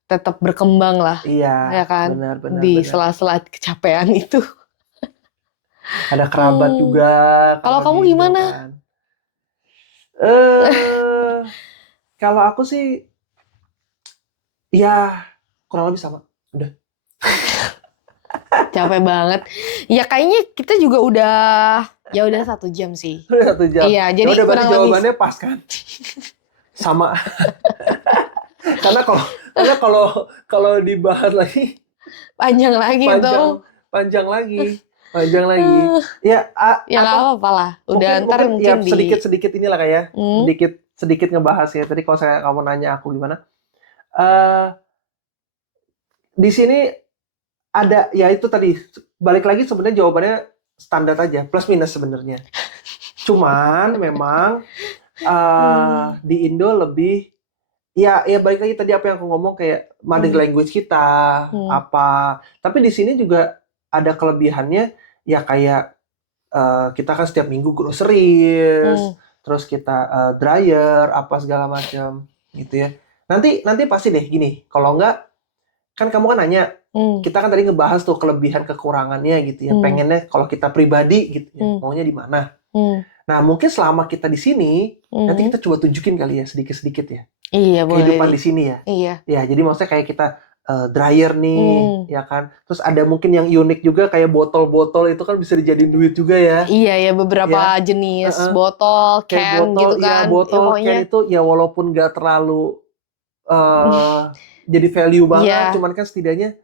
tetap berkembang lah. Iya, Ya kan? benar, benar, Di benar. sela-sela kecapean itu. Ada kerabat juga Kalau kalau kamu di Indo gimana? kan. Eh, kalau aku sih ya kurang lebih sama. Udah. Capek banget. Ya kayaknya kita juga udah 1 jam sih. Udah 1 jam. Iya, Ya jadi udah berarti kurang lebih jawabannya pas kan? Sama. Karena kalau dibahas lagi panjang lagi tuh. panjang lagi. Ya, Ya nggak apa-apa lah. Udah ntar ya mungkin sedikit inilah kayak sedikit ngebahas ya. Tadi kalau kamu nanya aku gimana? Di sini ada ya itu tadi balik lagi sebenarnya jawabannya standar aja plus minus sebenarnya. Cuman memang di Indo lebih ya balik lagi tadi apa yang aku ngomong kayak mother language kita apa. Tapi di sini juga ada kelebihannya ya kayak kita kan setiap minggu groceries, terus kita dryer apa segala macam gitu ya. Nanti pasti deh gini, kalau enggak kan kamu kan nanya, kita kan tadi ngebahas tuh kelebihan kekurangannya gitu ya. Pengennya kalau kita pribadi gitu ya, maunya di mana. Nah, mungkin selama kita di sini, nanti kita coba tunjukin kali ya sedikit-sedikit ya. Iya, kehidupan boleh di sini ya. Iya. Ya, jadi maksudnya kayak kita dryer nih, ya kan. Terus ada mungkin yang unik juga kayak botol-botol itu kan bisa dijadiin duit juga ya. Iya ya, beberapa jenis botol, can gitu kan. Ya, botol, can itu ya walaupun nggak terlalu jadi value banget, cuman kan setidaknya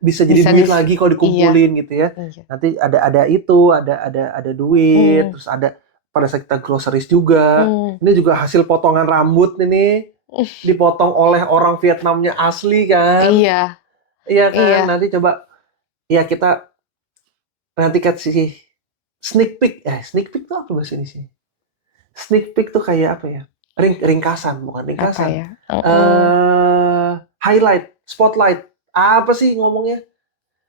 bisa jadi duit lagi kalau dikumpulin gitu ya. Nanti ada itu, ada duit, terus ada pada saat kita groceries juga. Ini juga hasil potongan rambut ini, dipotong oleh orang Vietnamnya asli kan. Iya kan. Nanti coba ya kita nanti kasih sneak peek. Sneak peek tuh apa bahasa ini sih? Sneak peek tuh kayak apa ya? Ringkasan, bukan ringkasan. Apa ya? Highlight, spotlight. Apa sih ngomongnya?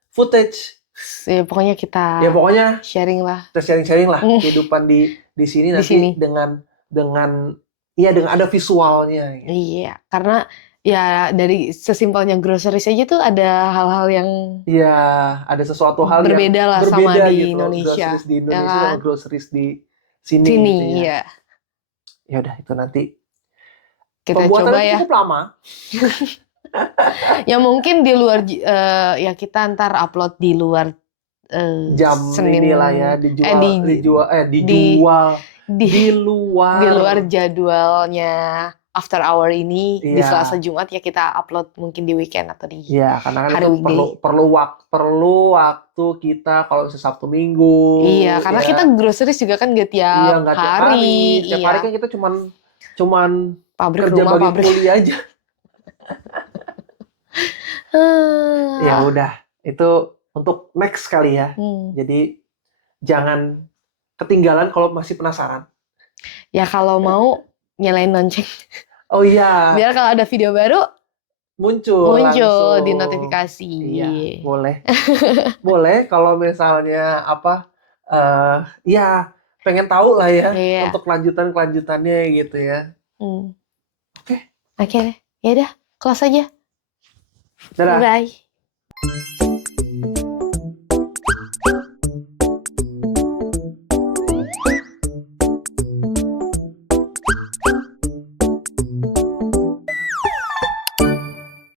Footage. Ya pokoknya kita sharing lah. Kita sharing lah kehidupan di sini nanti dengan ada visualnya. Gitu. Iya, karena ya dari sesimpelnya groceries aja tuh ada hal-hal yang ada sesuatu hal berbeda yang lah berbeda sama di gitu. Indonesia. Groceries di Indonesia sama groceries di sini gitu ya. Iya. Ya udah itu nanti kita coba ya. Cukup lama. Ya mungkin di luar ya kita ntar upload di luar jam Senin inilah ya dijual di luar jadwalnya after hour ini di Selasa Jumat ya kita upload mungkin di weekend atau di karena hari itu perlu waktu kita kalau Sabtu Minggu. Iya, karena kita groceries juga kan gak tiap hari. Setiap hari kan kita cuman pabrik kerja rumah, bagi kuli aja. Ya udah, itu untuk next kali ya. Jadi jangan ketinggalan kalau masih penasaran. Ya kalau mau nyalain lonceng. Oh iya. Biar kalau ada video baru muncul langsung di notifikasi. Iya, boleh. Boleh kalau misalnya pengen tahu lah ya untuk kelanjutannya gitu ya. Oke deh. Ya udah, close aja. Dadah. Bye.